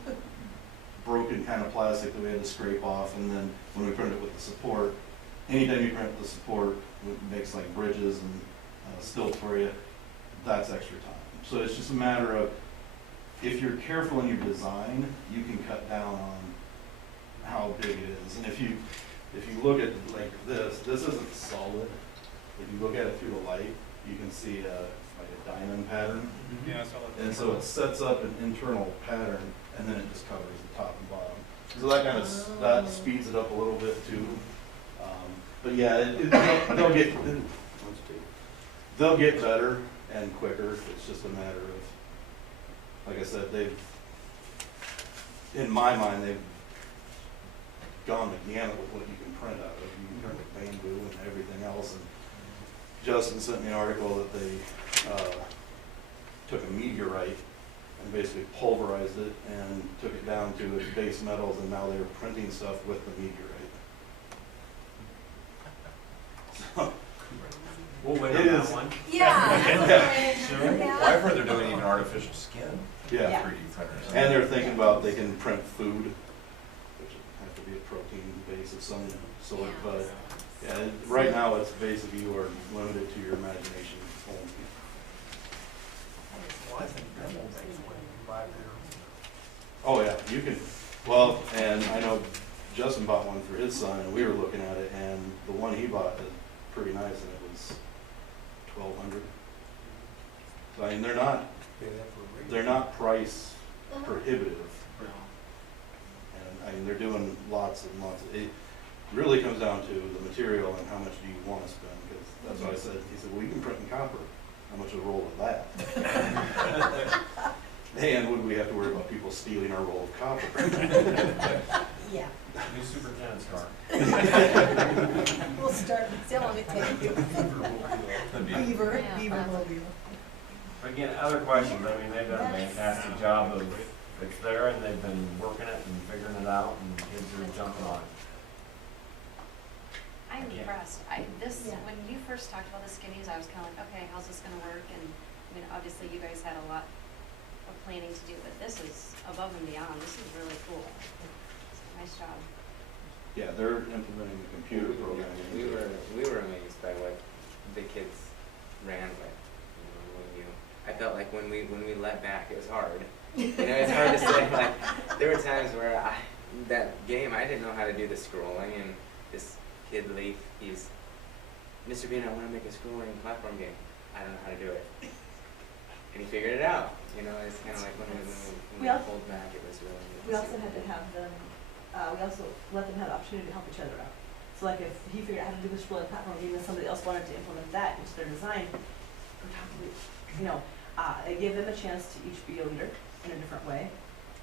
broken kind of plastic that we had to scrape off, and then when we printed it with the support, anytime you print with the support, it makes like bridges and stilts for you, that's extra time. So it's just a matter of, if you're careful in your design, you can cut down on how big it is. And if you look at like this isn't solid. If you look at it through the light, you can see like a diamond pattern. Yeah, I saw that. And so it sets up an internal pattern, and then it just covers the top and bottom. So that kind of, that speeds it up a little bit too. But yeah, they'll get better and quicker. It's just a matter of, like I said, in my mind, they've gone the gamut with what you can print out of. You can print with bamboo and everything else. And Justin sent me an article that they took a meteorite and basically pulverized it and took it down to its base metals, and now they're printing stuff with the meteorite. So, we'll wait It on is. that one. yeah. Sure. Yeah. Well, I've heard they're doing even artificial skin yeah. Yeah. 3D printers. And they're thinking about they can print food, which would have to be a protein base of some sort. Yeah. But yeah, right now it's basically you are limited to your imagination only. Well, I think Dremel makes one you buy there. Oh yeah, you can. Well, and I know Justin bought one for his son, and we were looking at it, and the one he bought is pretty nice, and it was $1,200. So I mean, they're not Pay that for a rate. they're not price Uh-huh. prohibitive. And I mean, they're doing lots and lots of, it really comes down to the material and how much do you want to spend, because that's what I said. He said, well, you can print in copper. How much a roll of that? And would we have to worry about people stealing our roll of copper? Yeah, New superintendent's car. we'll start selling it to Beaver, Yeah. Beaver Mobile. Again, other questions, I mean, they've done a fantastic job of, it's there and they've been working it and figuring it out and kids are jumping on it. I'm Yeah. impressed. Yeah. When you first talked about the skinnies, I was kind of like, okay, how's this gonna work? And, I mean, obviously you guys had a lot of planning to do, but this is above and beyond. This is really cool. Nice job. Yeah, they're implementing the computer programming. We were amazed by what the kids ran with. I felt like when we let back, it was hard. You know, it's hard to say. Like, there were times where that game, I didn't know how to do the scrolling, and this kid Leaf, he's, Mr. Bean, I want to make a scrolling platform game. I don't know how to do it. And he figured it out, you know, it's kind of like when We we al- pulled back, it was really. We also had to have them, we also let them have the opportunity to help each other out. So like if he figured out how to do this rolling platform, even if somebody else wanted to implement that into their design, you know, it gave them a chance to each be a leader in a different way.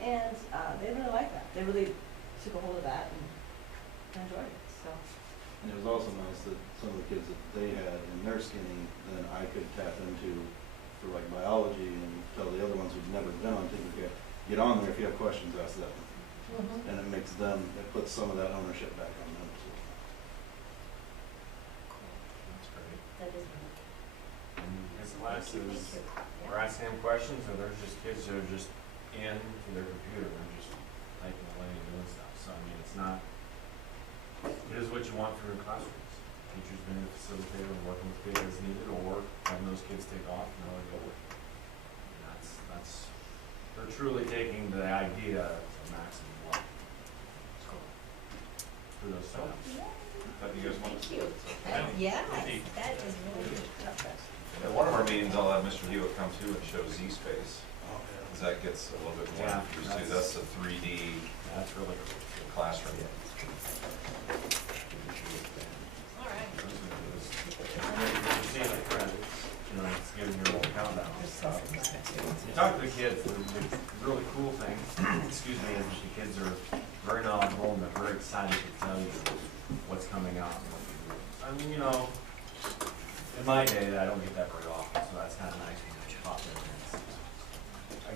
And they really liked that. They really took a hold of that and enjoyed it, so. And it was also nice that some of the kids that they had in their skinning, then I could tap into for like biology and tell the other ones who've never been on things, get on there if you have questions, ask them. Mhm. And it makes them, it puts some of that ownership back on them too. That's great. That is really And his Thank classes, you. Yeah. we're asking him questions, or they're just kids that are just in their computer and just typing away and doing stuff. So I mean, it's not, it is what you want from your classrooms. Teachers being a facilitator and working with kids as needed, or having those kids take off and really go with it. And that's, they're truly taking the idea to maximum level. So, kudos to them. That you guys want Thank to you. Yeah. Yes, that is really good. At one of our meetings, I'll have Mr. Hewitt come too and show Z-Space, Oh, yeah. because that gets a little bit more Yeah, confused too. That's the 3D That's really cool. classroom. All right. See the credits, you know, it's giving your little countdown and stuff. You talk to the kids, the really cool thing, excuse me, is the kids are very knowledgeable and they're very excited to tell you what's coming out and what you're doing. I mean, you know, in my day, I don't get that very often, so that's kind of nice when you pop in there and see.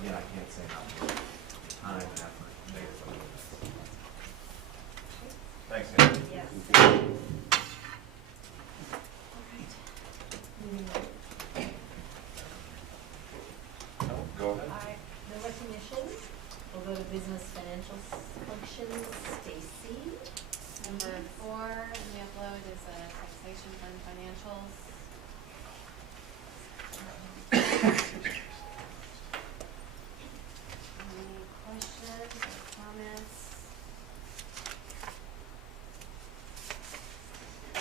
Again, I can't say how much time and effort they put into this. Thanks, Andy. Yes. No, go All ahead. right, no recognition. We'll go to business financial functions. Stacy. Number 4 in the upload is taxation fund financials. Any questions or comments? I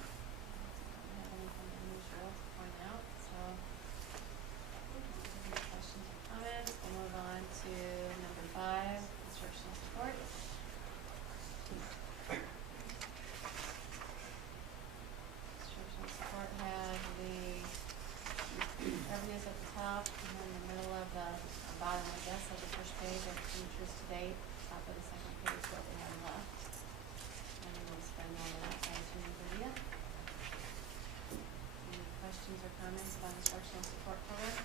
don't have anything unusual to point out, so any questions or comments? We'll move on to number 5, instructional support. Instructional support has the revenues at the top, and then the middle of the bottom, I guess, of the first page are expenditures to date, top of the second page what we have left. And then we'll spend all that by June 30th. Any questions or comments about instructional support program?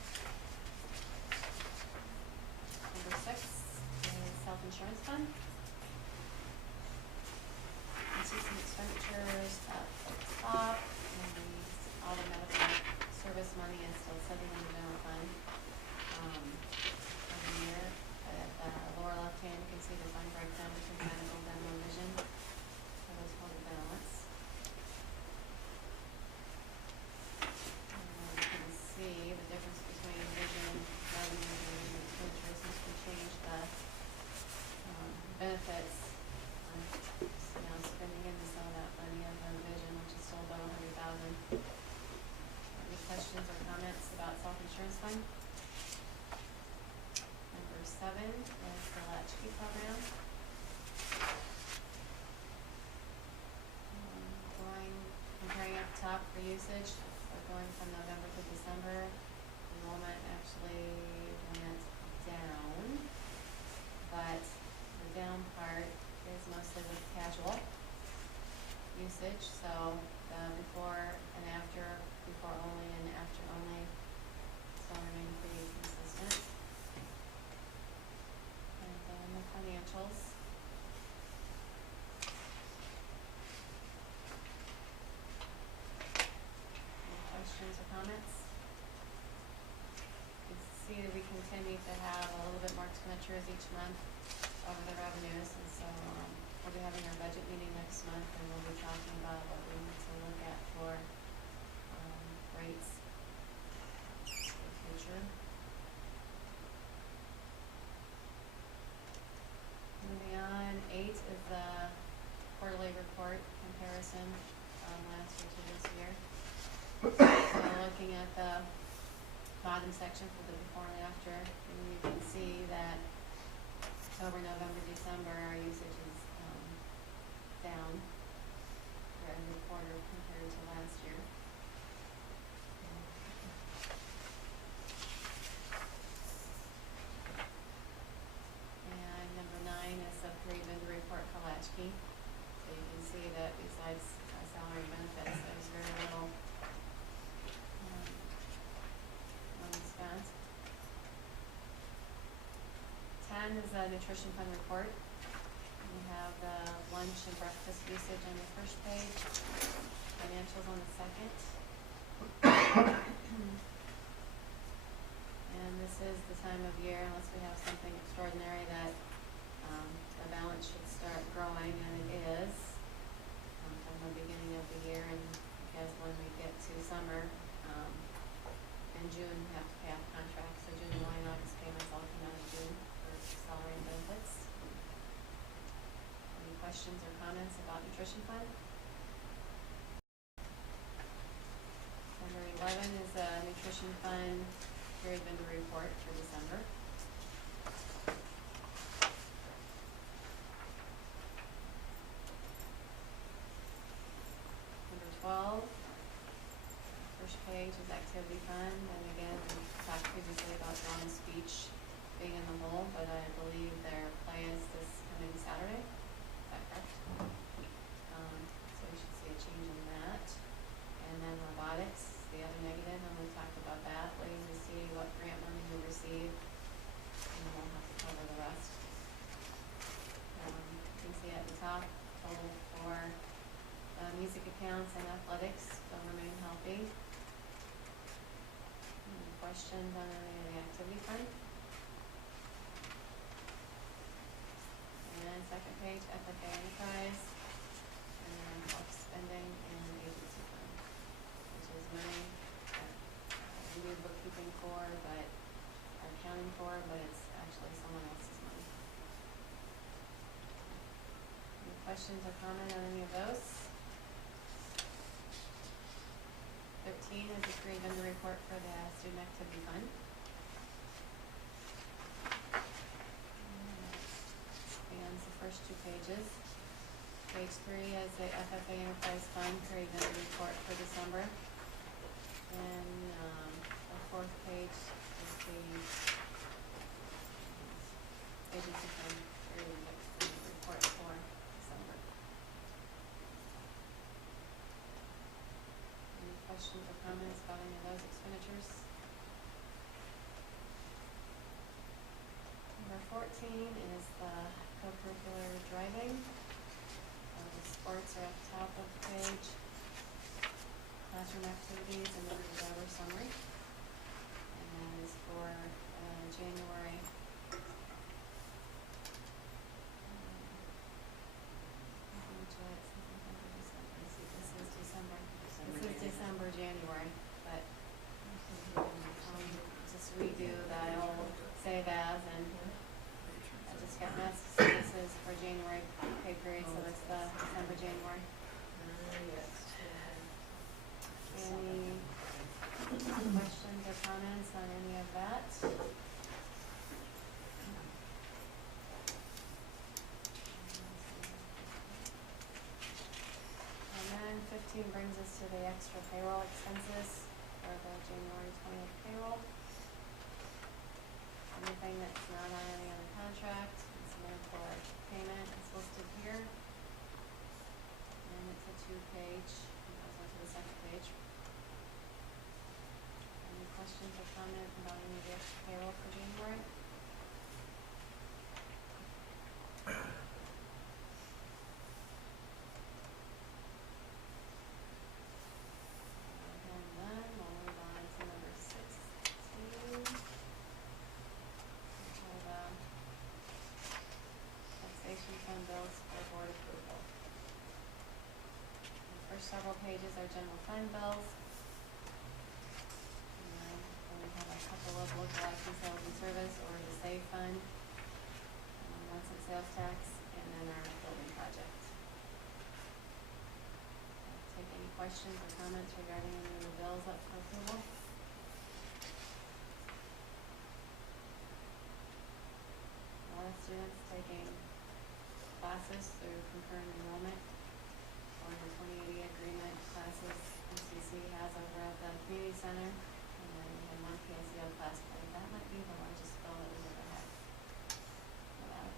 Number 6 is self-insurance fund. You see some expenditures at the top, and all the medical service money is still sitting in the general fund. Every year, at the lower left hand, you can see the fund breakdown between medical, dental, and vision. So those hold the balance. And you can see the difference between vision revenue and vision expenditures since we changed the benefits. Now spending into some of that money of the vision, which is still about 100,000. Any questions or comments about self-insurance fund? Number 7 is the latchkey program. Comparing up top for usage, we're going from November to December. Enrollment actually went down, but the down part is mostly with casual usage, so the before and after, before only and after only, still remain pretty consistent. And then the financials. Any questions or comments? You can see that we continue to have a little bit more expenditures each month over the revenues, and so, we'll be having our budget meeting next month, and we'll be talking about what we need to look at for, rates for the future. Moving on, 8 is the quarterly report compare comparison, last year to this year. So looking at the bottom section for the before and after, and you can see that October, November, December, our usage is, down for every quarter compared to last year. And number 9 is the period vendor report for Latchkey. So you can see that besides salary and benefits, there's very little money spent. 10 is the nutrition fund report. We have the lunch and breakfast usage on the first page, financials on the second. And this is the time of year, unless we have something extraordinary, that the balance should start growing, and it is from the beginning of the year. And because when we get to summer, in June, we have to pay off contracts, so June, July, and August payments all come out of June for salary and benefits. Any questions or comments about nutrition fund? Number 11 is a nutrition fund period vendor report for December. Number 12, first page is activity fund, and again, we talked previously about drama speech being in the hole, but I believe their play is this coming Saturday. Is that correct? So we should see a change in that. And then robotics, the other negative, and we talked about that, waiting to see what grant money we receive, and we'll have to cover the rest. You can see at the top, total for music accounts and athletics will remain healthy. Any questions on any of the activity fund? And second page, FFA enterprise, and then health spending and agency fund, which is money that we do bookkeeping for, but are accounting for, but it's actually someone else's money. Any questions or comment on any of those? 13 is the period vendor report for the student activity fund. Spans the first 2 pages. Page 3 is the FFA Enterprise Fund period vendor report for December. And the 4th page is the agency fund period vendor report for December. Any questions or comments about any of those expenditures? Number 14 is the co-curricular driving. The sports are at the top of the page. Classroom activities and the driver summary. And that is for January. This is December. This is December, January, but just redo the old save as, and I just got messed. So this is for January pay period, so it's the December, January. Any questions or comments on any of that? And then 15 brings us to the extra payroll expenses for the January 20th payroll. Anything that's not on any other contract is submitted for payment is listed here. And it's a 2-page, it goes on to the second page. Any questions or comment about any of the extra payroll for January? Hearing none, we'll move on to number 16. Taxation fund bills for board approval. The first several pages are general fund bills. And then we have a couple of local option sales and service, or the SAVE fund, 1 cent sales tax, and then our building project. questions or comments regarding any of the bills up for approval? A lot of students taking classes through concurrent enrollment or the 2080 agreement classes MCC has over at the community center. And then we had one PSEO class, I think that might be the largest bill that we've ever had. About it.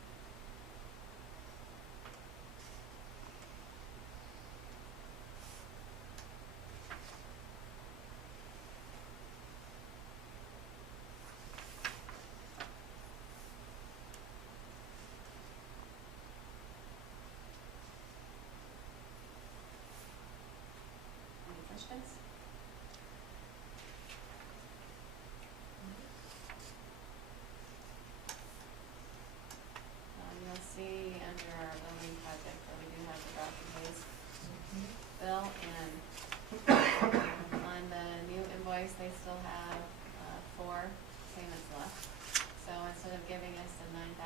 Any questions? You'll see under our building project where we do have the drop and haze bill, and on the new invoice, they still have 4 payments left. So instead of giving us a $9,000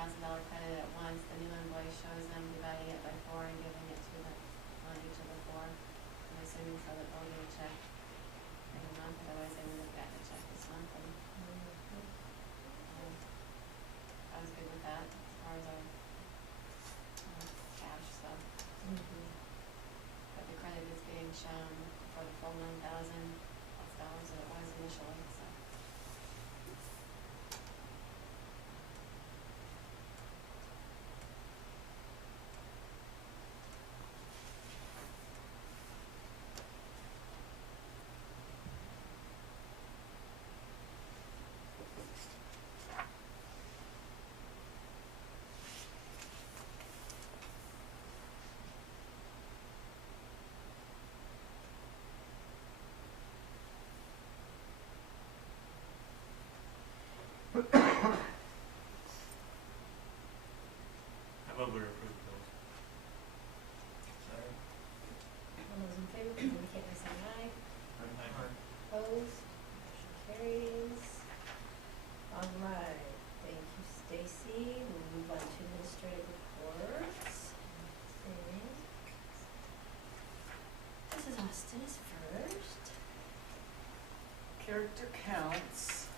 credit at once, the new invoice shows them dividing it by 4 and giving it to them on each of the 4. I'm assuming so that they'll get a check every month, otherwise they wouldn't have gotten a check this month. And I was good with that as far as our cash stuff. But the credit is being shown for the full $9,000+ that it was initially, so. How about we approve those? Sorry. All those in favor, please indicate by saying aye. Opposed? Motion carries. All right, thank you, Stacy. We'll move on to administrative reports. Mrs. Austin is first. Character counts.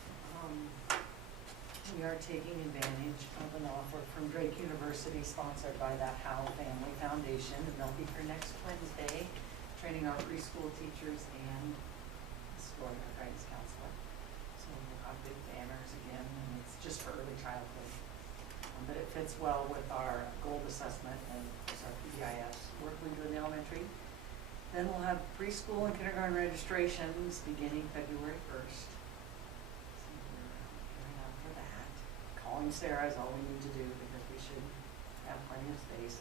We are taking advantage of an offer from Drake University sponsored by the Howe Family Foundation, and they'll be here next Wednesday, training our preschool teachers and school guidance counselor. So we'll have big banners again, and it's just for early childhood. But it fits well with our gold assessment and of course our PBIS work we do in the elementary. Then we'll have preschool and kindergarten registrations beginning February 1st. So we're gearing up for that. Calling Sarah is all we need to do because we should have plenty of space.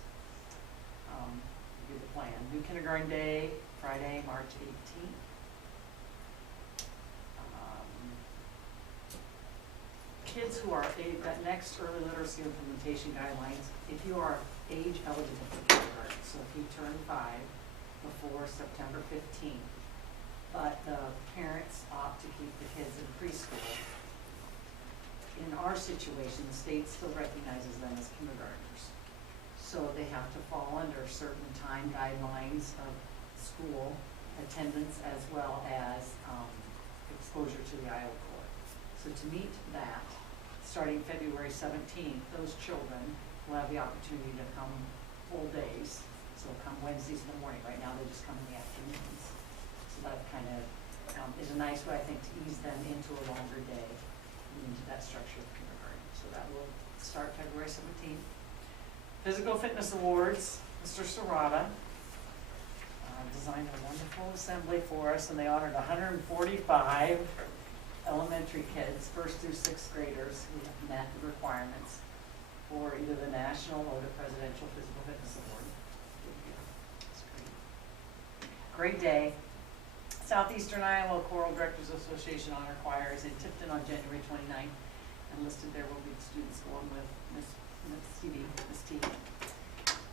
Do the plan. New kindergarten day, Friday, March 18th. Kids who are, that next early literacy implementation guidelines, if you are age eligible for kindergarten, so if you turn 5 before September 15th, but the parents opt to keep the kids in preschool, in our situation, the state still recognizes them as kindergartners. So they have to fall under certain time guidelines of school attendance as well as exposure to the Iowa Court. So to meet that, starting February 17th, those children will have the opportunity to come full days. So come Wednesdays in the morning. Right now they just come in the afternoons. So that kind of is a nice way, I think, to ease them into a longer day and into that structure of kindergarten. So that will start February 17th. Physical Fitness Awards, Mr. Serrata designed a wonderful assembly for us, and they honored 145 elementary kids, 1st through 6th graders who met the requirements for either the national or the presidential Physical Fitness Award. It's great. Great day. Southeastern Iowa Choral Directors Association Honor Choir is in Tipton on January 29th, and listed there will be the students going with Miss T.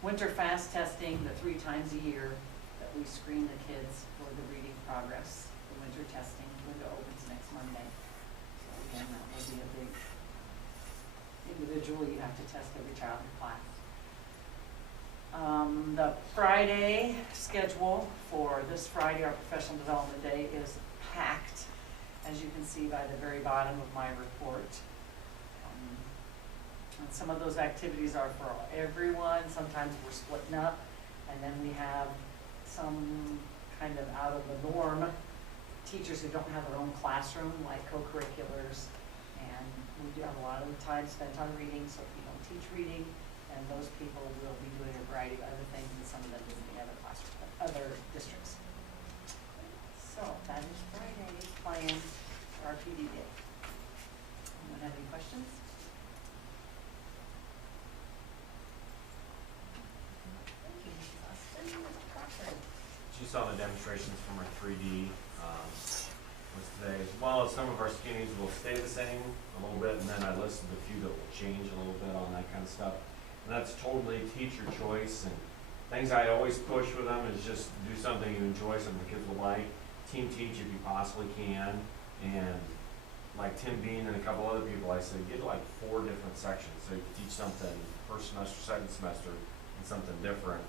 Winter fast testing, the 3 times a year that we screen the kids for the reading progress. The winter testing window opens next Monday. So again, that will be a big individual. You have to test every child in class. The Friday schedule for this Friday, our professional development day, is packed, as you can see by the very bottom of my report. And some of those activities are for everyone, sometimes we're splitting up, and then we have some kind of out of the norm teachers who don't have their own classroom, like co-curriculars, and we do have a lot of time spent on reading, so if you don't teach reading, and those people will be doing a variety of other things, and some of them in the other classrooms, other districts. So that is Friday's plan for our PD day. Anyone have any questions? Thank you, Mrs. Austin. Mr. Crawford? You saw the demonstrations from our 3D was today, as well as some of our skinnies will stay the same a little bit, and then I listed a few that will change a little bit on that kind of stuff. And that's totally teacher choice, and things I always push with them is just do something you enjoy, something the kids will like. Team teach if you possibly can, and like Tim Bean and a couple other people, I said get like 4 different sections, so you can teach something first semester, second semester, and something different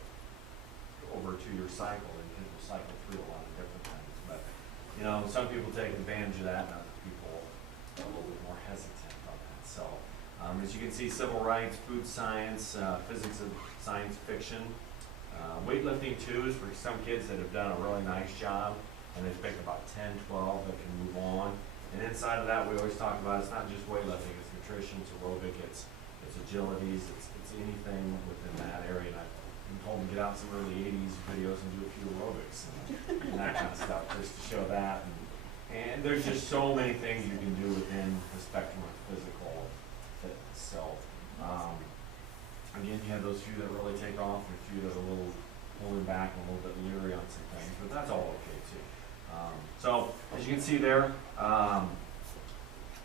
over a 2-year cycle, and kids will cycle through a lot of different things. But you know, some people take advantage of that, and other people are a little bit more hesitant on that. So as you can see, civil rights, food science, physics and science fiction, weightlifting too is for some kids that have done a really nice job, and they've picked about 10, 12 that can move on. And inside of that, we always talk about it's not just weightlifting, it's nutrition, it's aerobic, it's agilities, it's anything within that area. And I've been told to get out some early 80s videos and do a few aerobics and that kind of stuff, just to show that. And there's just so many things you can do within the spectrum of physical fitness. So, again, you have those few that really take off and a few that are a little holding back and a little bit leery on some things, but that's all okay too. So, as you can see there,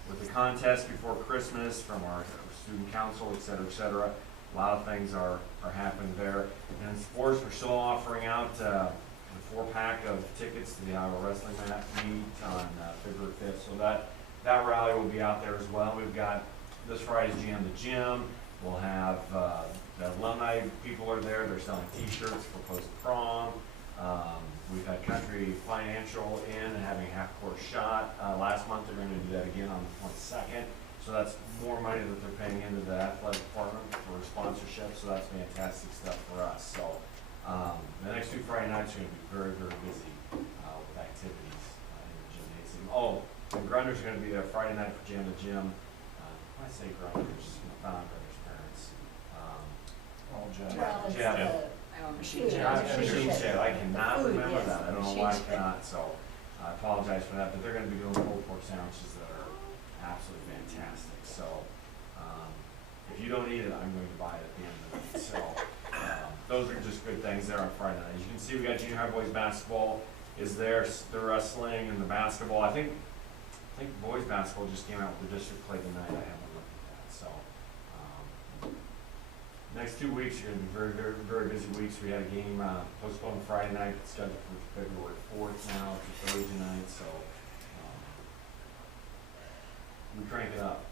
with the contest before Christmas from our student council, et cetera, a lot of things are happening there. And in sports, we're still offering out the 4-pack of tickets to the Iowa Wrestling Meet on February 5th. So that rally will be out there as well. We've got this Friday's GM the Gym. We'll have the alumni people are there. They're selling T-shirts for post-prom. We've had Country Financial in and having a half-court shot. Last month, they're going to do that again on the 22nd. So that's more money that they're paying into the athletic department for sponsorship. So that's fantastic stuff for us. So the next 2 Friday nights are going to be very, very busy with activities in the gymnasium. Oh, and Grunder's going to be there Friday night for Jam the Gym. When I say Grunder's, not Grunder's parents. Well, it's Jeff. the Machine food, Jeff. Machine Sale. I cannot Food, remember yes, that. I don't know Machine why I Sale. cannot, so I apologize for that. But they're going to be doing pulled pork sandwiches that are absolutely fantastic. So if you don't eat it, I'm going to buy it at the end of the night. So those are just good things there on Friday night. As you can see, we got junior high boys basketball is there, the wrestling and the basketball. I think boys basketball just came out with the district play tonight. I haven't looked at that. So next 2 weeks are going to be very, very, very busy weeks. We had a game postponed Friday night, it's scheduled for February 4th now, it's a Thursday night, so we crank it up.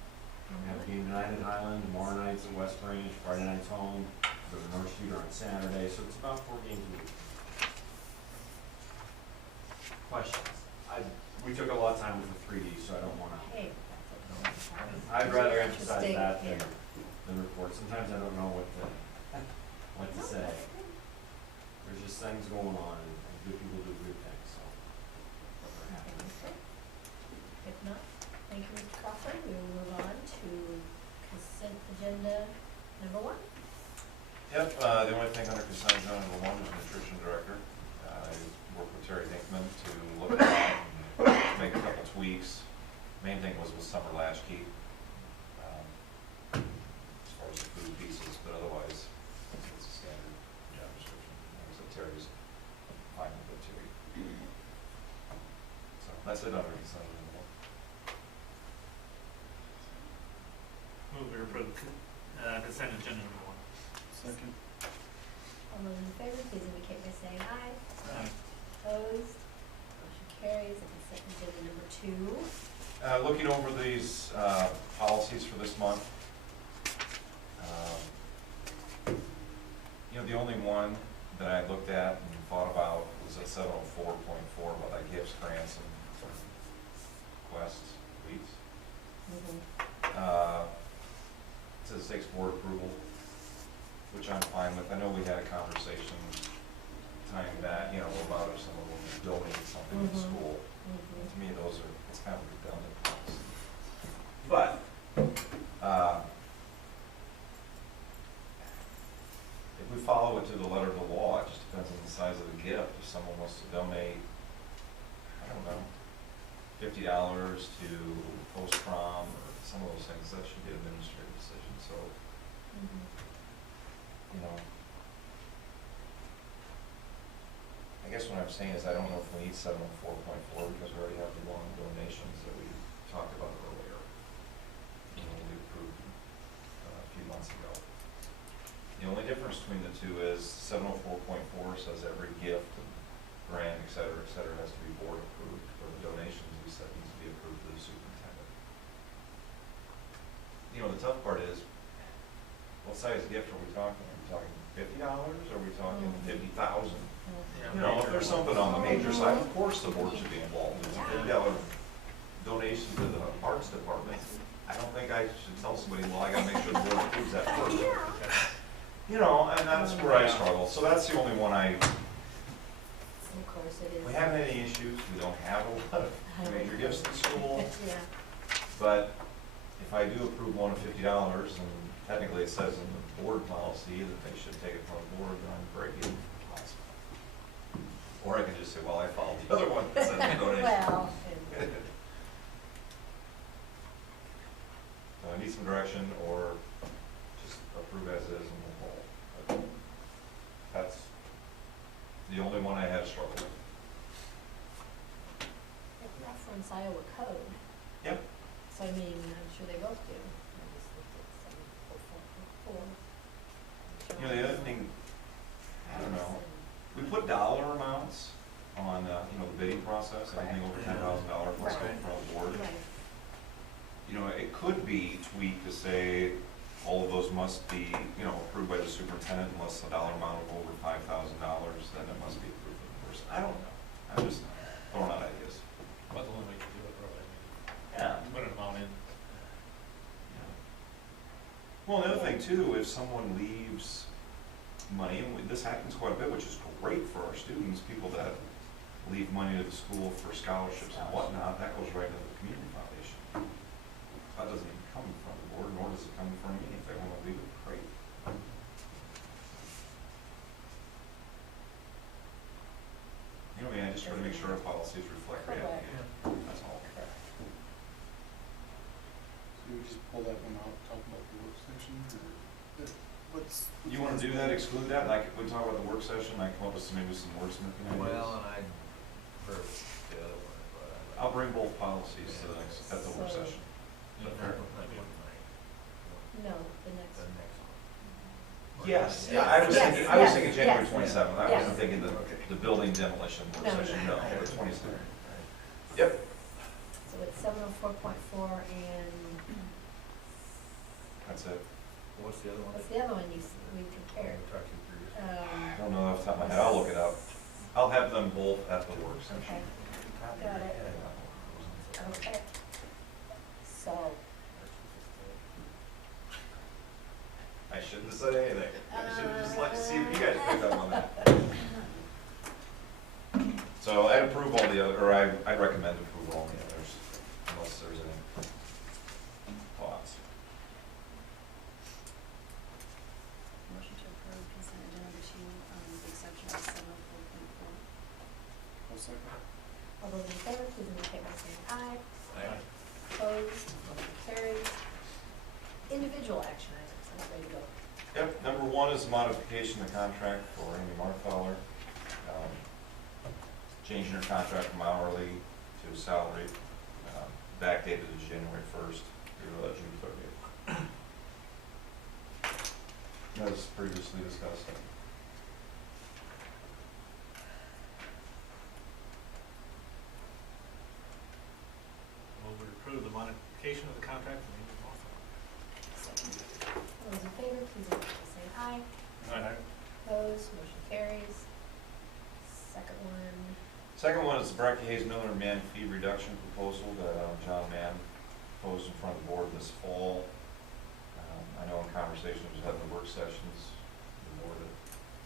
We have a game tonight at Highland, tomorrow night's at West Range, Friday night's home, go to North Shooter on Saturday, so it's about 4 games a week. Questions? We took a lot of time with the 3D, so I don't want to. Hey, that's what I'd rather emphasize Interesting, that yeah. than report. Sometimes I don't know what to say. There's just things going on, and good people do good things, so. We're happy. If not, thank you, Mr. Crawford. We will move on to consent agenda number 1. Yep, the only thing under consent agenda number 1 is nutrition director. I worked with Terry Hinkman to look at that and make a couple tweaks. Main thing was with summer latchkey, as far as the food pieces, but otherwise, it's a standard job description. Like I said, Terry's fine with it too. So that's it under consent agenda number 1. Move to approve consent agenda number 1. Second. All those in favor, please indicate by saying aye. Aye. Opposed? Motion carries. And consent agenda number 2. Looking over these policies for this month, know, the only one that I looked at and thought about was at 704.4, about like gifts, grants, and requests, weeks. It says it takes board approval, which I'm fine with. I know we had a conversation time that, you know, about if someone will donate something to the school. To me, those are, it's kind of redundant policy. But, if we follow it to the letter of the law, it just depends on the size of the gift. If someone wants to donate, I don't know, $50 to post-prom or some of those things, that should be an administrative decision, so, you know. I guess what I'm saying is I don't know if we need 704.4 because we already have the long donations that we talked about earlier. You know, we approved a few months ago. The only difference between the two is 704.4 says every gift, grant, et cetera, has to be board approved. For the donations, we said needs to be approved to the superintendent. You know, the tough part is, what size gift are we talking? Are we talking $50? Are we talking 50,000? You know, if there's something on the major side, of course the board should be involved. It's a $50 donation to the parks department. I don't think I should tell somebody, well, I gotta make sure the board approves that first. You know, and that's where I struggle. So that's the only one Of course it is. we haven't had any issues. We don't have a lot of major gifts in the school. Yeah. But if I do approve one of $50, and technically it says in the board policy that they should take it from the board, then I'm breaking the policy. Or I can just say, well, I followed the other one that said donation. Well, So I need some direction, or just approve as is and we'll roll. But that's the only one I had struggled with. it reference Iowa code. Yep. So I mean, I'm sure they both do. I just looked at 704.4. You know, the other thing, I don't know, we put dollar amounts on, you know, the bidding process, anything over $10,000 must go in front of the board. Right. You know, it could be tweaked to say all of those must be, you know, approved by the superintendent unless the dollar amount of over $5,000, then it must be approved of the person. I don't know. I'm just throwing out ideas. But the only way to do it, really, Yeah. put an amount in. Well, the other thing too, if someone leaves money, and this happens quite a bit, which is great for our students, people that leave money to the school for scholarships and whatnot, that goes right into the community foundation. That doesn't even come from the board, nor does it come from me. If they want to leave it, great. You know, I just try to make sure our policies reflect reality. That's all. So we just pull that one out, talk about the work session, or what's? You want to do that, exclude that, like, we talk about the work session, I come up with maybe some wordsmithing ideas? Well, and I heard the other one, but I. I'll bring both policies to the next, at the work So- session. The third one, maybe one No, the next the one. next one. Yes, Yes, I was yes, thinking, I was yes, thinking January yes. 27th, I Yes. wasn't thinking the building demolition work No, session, no. no, the 27th. Yep. So it's 704.4 and That's it. What's the other one? what's the other one we compared? We'll talk you through this. I don't know off the top of my head, I'll look it up. I'll have them both at the work Okay, session. got it. Okay. So, I shouldn't have said anything, I should have just let, see if you guys picked up on that. So I'd approve all the other, or I'd recommend approve all the others, unless there's any thoughts. Motion to approve consent agenda number 2, with the exception of 704.4. One second. all those in favor, please indicate by saying aye. Aye. Opposed, motion carries. Individual action items, I'm ready to go. Yep, number 1 is modification of the contract for Amy Marthaler. Changing her contract from hourly to salary, backdated to January 1st through June 30th. As previously discussed. Move to approve the modification of the contract for Amy Second. All those in favor, please indicate by saying aye. Marthaler. Opposed, Opposed, motion carries. Second one, Second one is the Brackey Hayes Miller man fee reduction proposal that John Mann proposed in front of the board this fall. I know in conversations we've had in the work sessions, the board had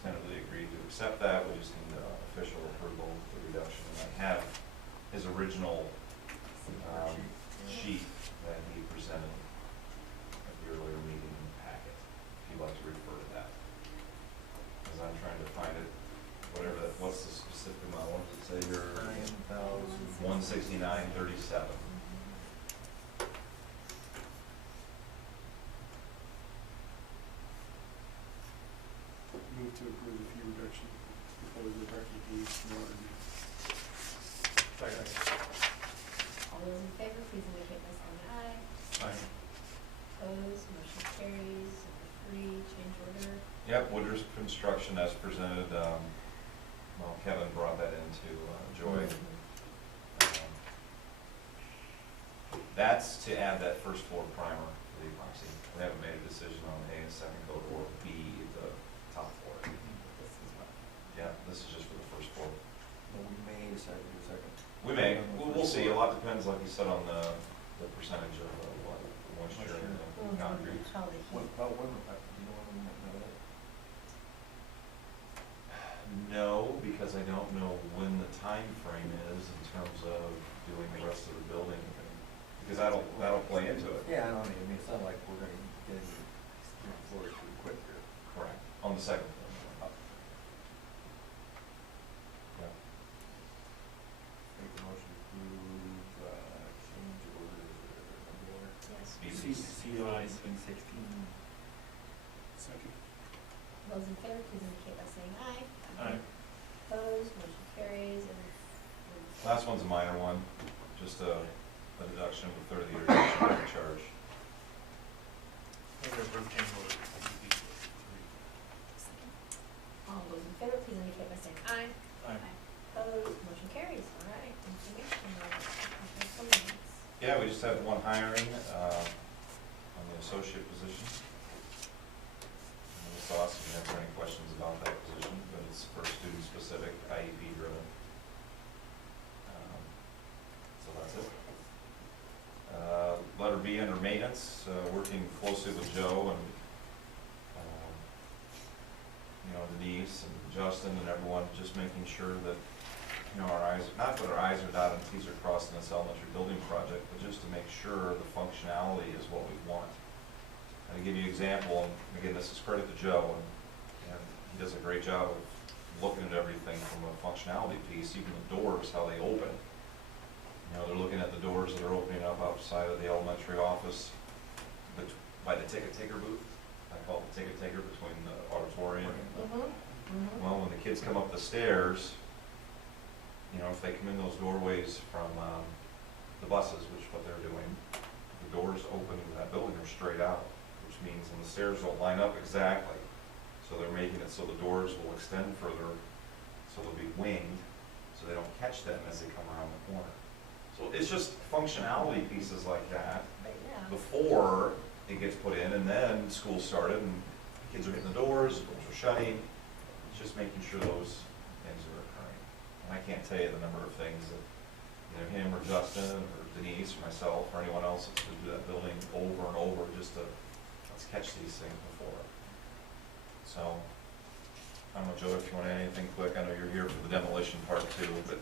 tentatively agreed to accept that. We just need official approval of the reduction. And I have his original sheet that he presented at the earlier meeting in the packet, if you'd like to refer to that. As I'm trying to find it, whatever that, what's the specific amount, what does it say here? 169.37. Move to approve the fee reduction proposed by Becky Hayes, Miller, and Second. all those in favor, please indicate by saying aye. Aye. Opposed, motion carries. Number 3, change order. Yep, Wooders Construction as presented, well, Kevin brought that into Joy. That's to add that first floor primer to the epoxy. We haven't made a decision on A, the second coat, or B, the top floor. This is what, Yeah, this is just for the first floor. Well, we may decide to do second. We may, we'll see, a lot depends, like you said, on the percentage of what, moisture in the concrete. how the What heat. about women, do you know when we might know that? No, because I don't know when the time frame is in terms of doing the rest of the building, because that'll play into it. Yeah, I don't know, I mean, it's not like we're gonna get into floors pretty quick here. Correct, on the second floor. Yeah. Make the motion to approve, change order, number order. Yes. COI 16. second. Those in favor, please indicate by saying aye. Aye. Opposed, motion carries. And Last one's a minor one, just a deduction of a third of the irrigation charge. Move to approve change order. all those in favor, please indicate by saying aye. Aye. Opposed, motion carries. All right, information. Yeah, we just had one hiring on the associate position. And it's awesome, if you have any questions about that position, but it's for student-specific, IEP driven. So that's it. Letter B under maintenance, working closely with Joe and Denise and Justin and everyone, just making sure that our eyes, not that our I's are dotted and T's are crossed in this elementary building project, but just to make sure the functionality is what we want. And to give you an example, and again, this is credit to Joe, and he does a great job of looking at everything from a functionality piece, even the doors, how they open. They're looking at the doors that are opening up outside of the elementary office by the ticket taker booth. I call it the ticket taker between the auditorium. Well, when the kids come up the stairs, if they come in those doorways from the buses, which is what they're doing, the doors open to that building are straight out, which means when the stairs don't line up exactly, so they're making it so the doors will extend further, so they'll be winged, so they don't catch them as they come around the corner. So it's just functionality pieces like that But yeah. before it gets put in, and then school started, and kids are hitting the doors, doors are shutting. It's just making sure those things are occurring. And I can't tell you the number of things that him or Justin or Denise or myself or anyone else that's going to do that building over and over just to let's catch these things before. So I don't know, Joe, if you want to add anything quick. I know you're here for the demolition part too, but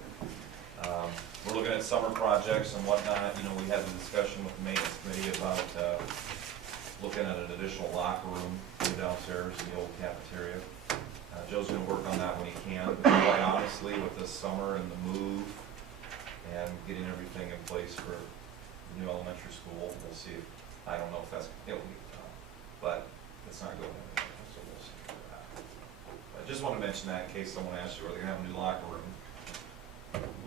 we're looking at summer projects and whatnot. We had a discussion with the maintenance committee about looking at an additional locker room downstairs in the old cafeteria. Joe's going to work on that when he can, but quite honestly, with this summer and the move and getting everything in place for the new elementary school, we'll see. I don't know if that's going to be done, but it's not going anywhere, so we'll see. I just want to mention that in case someone asks you, are they going to have a new locker room?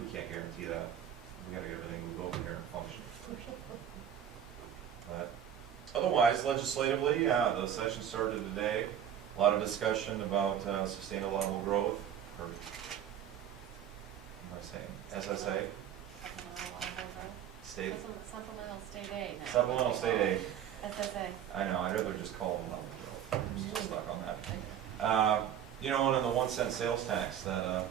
We can't guarantee that. We got to get everything moved over here and function. But otherwise, legislatively, yeah, the session started today. A lot of discussion about sustainable level growth, or what am I saying? SSA? State. Supplemental state aid. now. Supplemental state aid. SSA. I know, I'd rather just call them level growth. I'm still stuck on that. You know, and then the 1 cent sales tax, that, the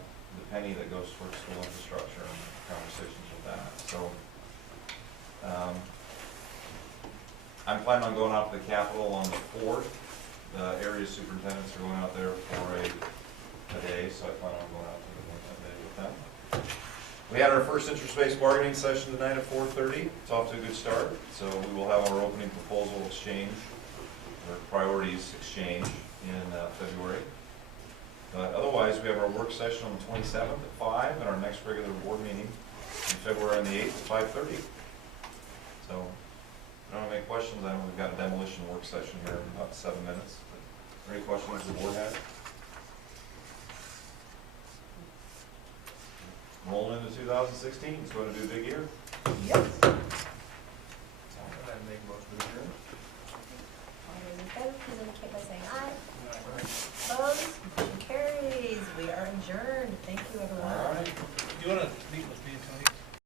penny that goes towards school infrastructure and conversations with that, so. I'm planning on going out to the Capitol on the 4th. The area superintendents are going out there for a day, so I plan on going out to that day with them. We had our first interest-based bargaining session tonight at 4:30. It's off to a good start, so we will have our opening proposal exchange, or priorities exchange in February. But otherwise, we have our work session on the 27th at 5, and our next regular board meeting in February on the 8th at 5:30. So, if you don't have any questions, I know we've got a demolition work session here in about 7 minutes. But any questions the board has? Rolling into 2016, it's going to be a big year. Yep. I make a motion to adjourn. All those in favor, please indicate by saying aye. Opposed, motion carries. We are adjourned. Thank you, everyone. All right. Do you wanna meet with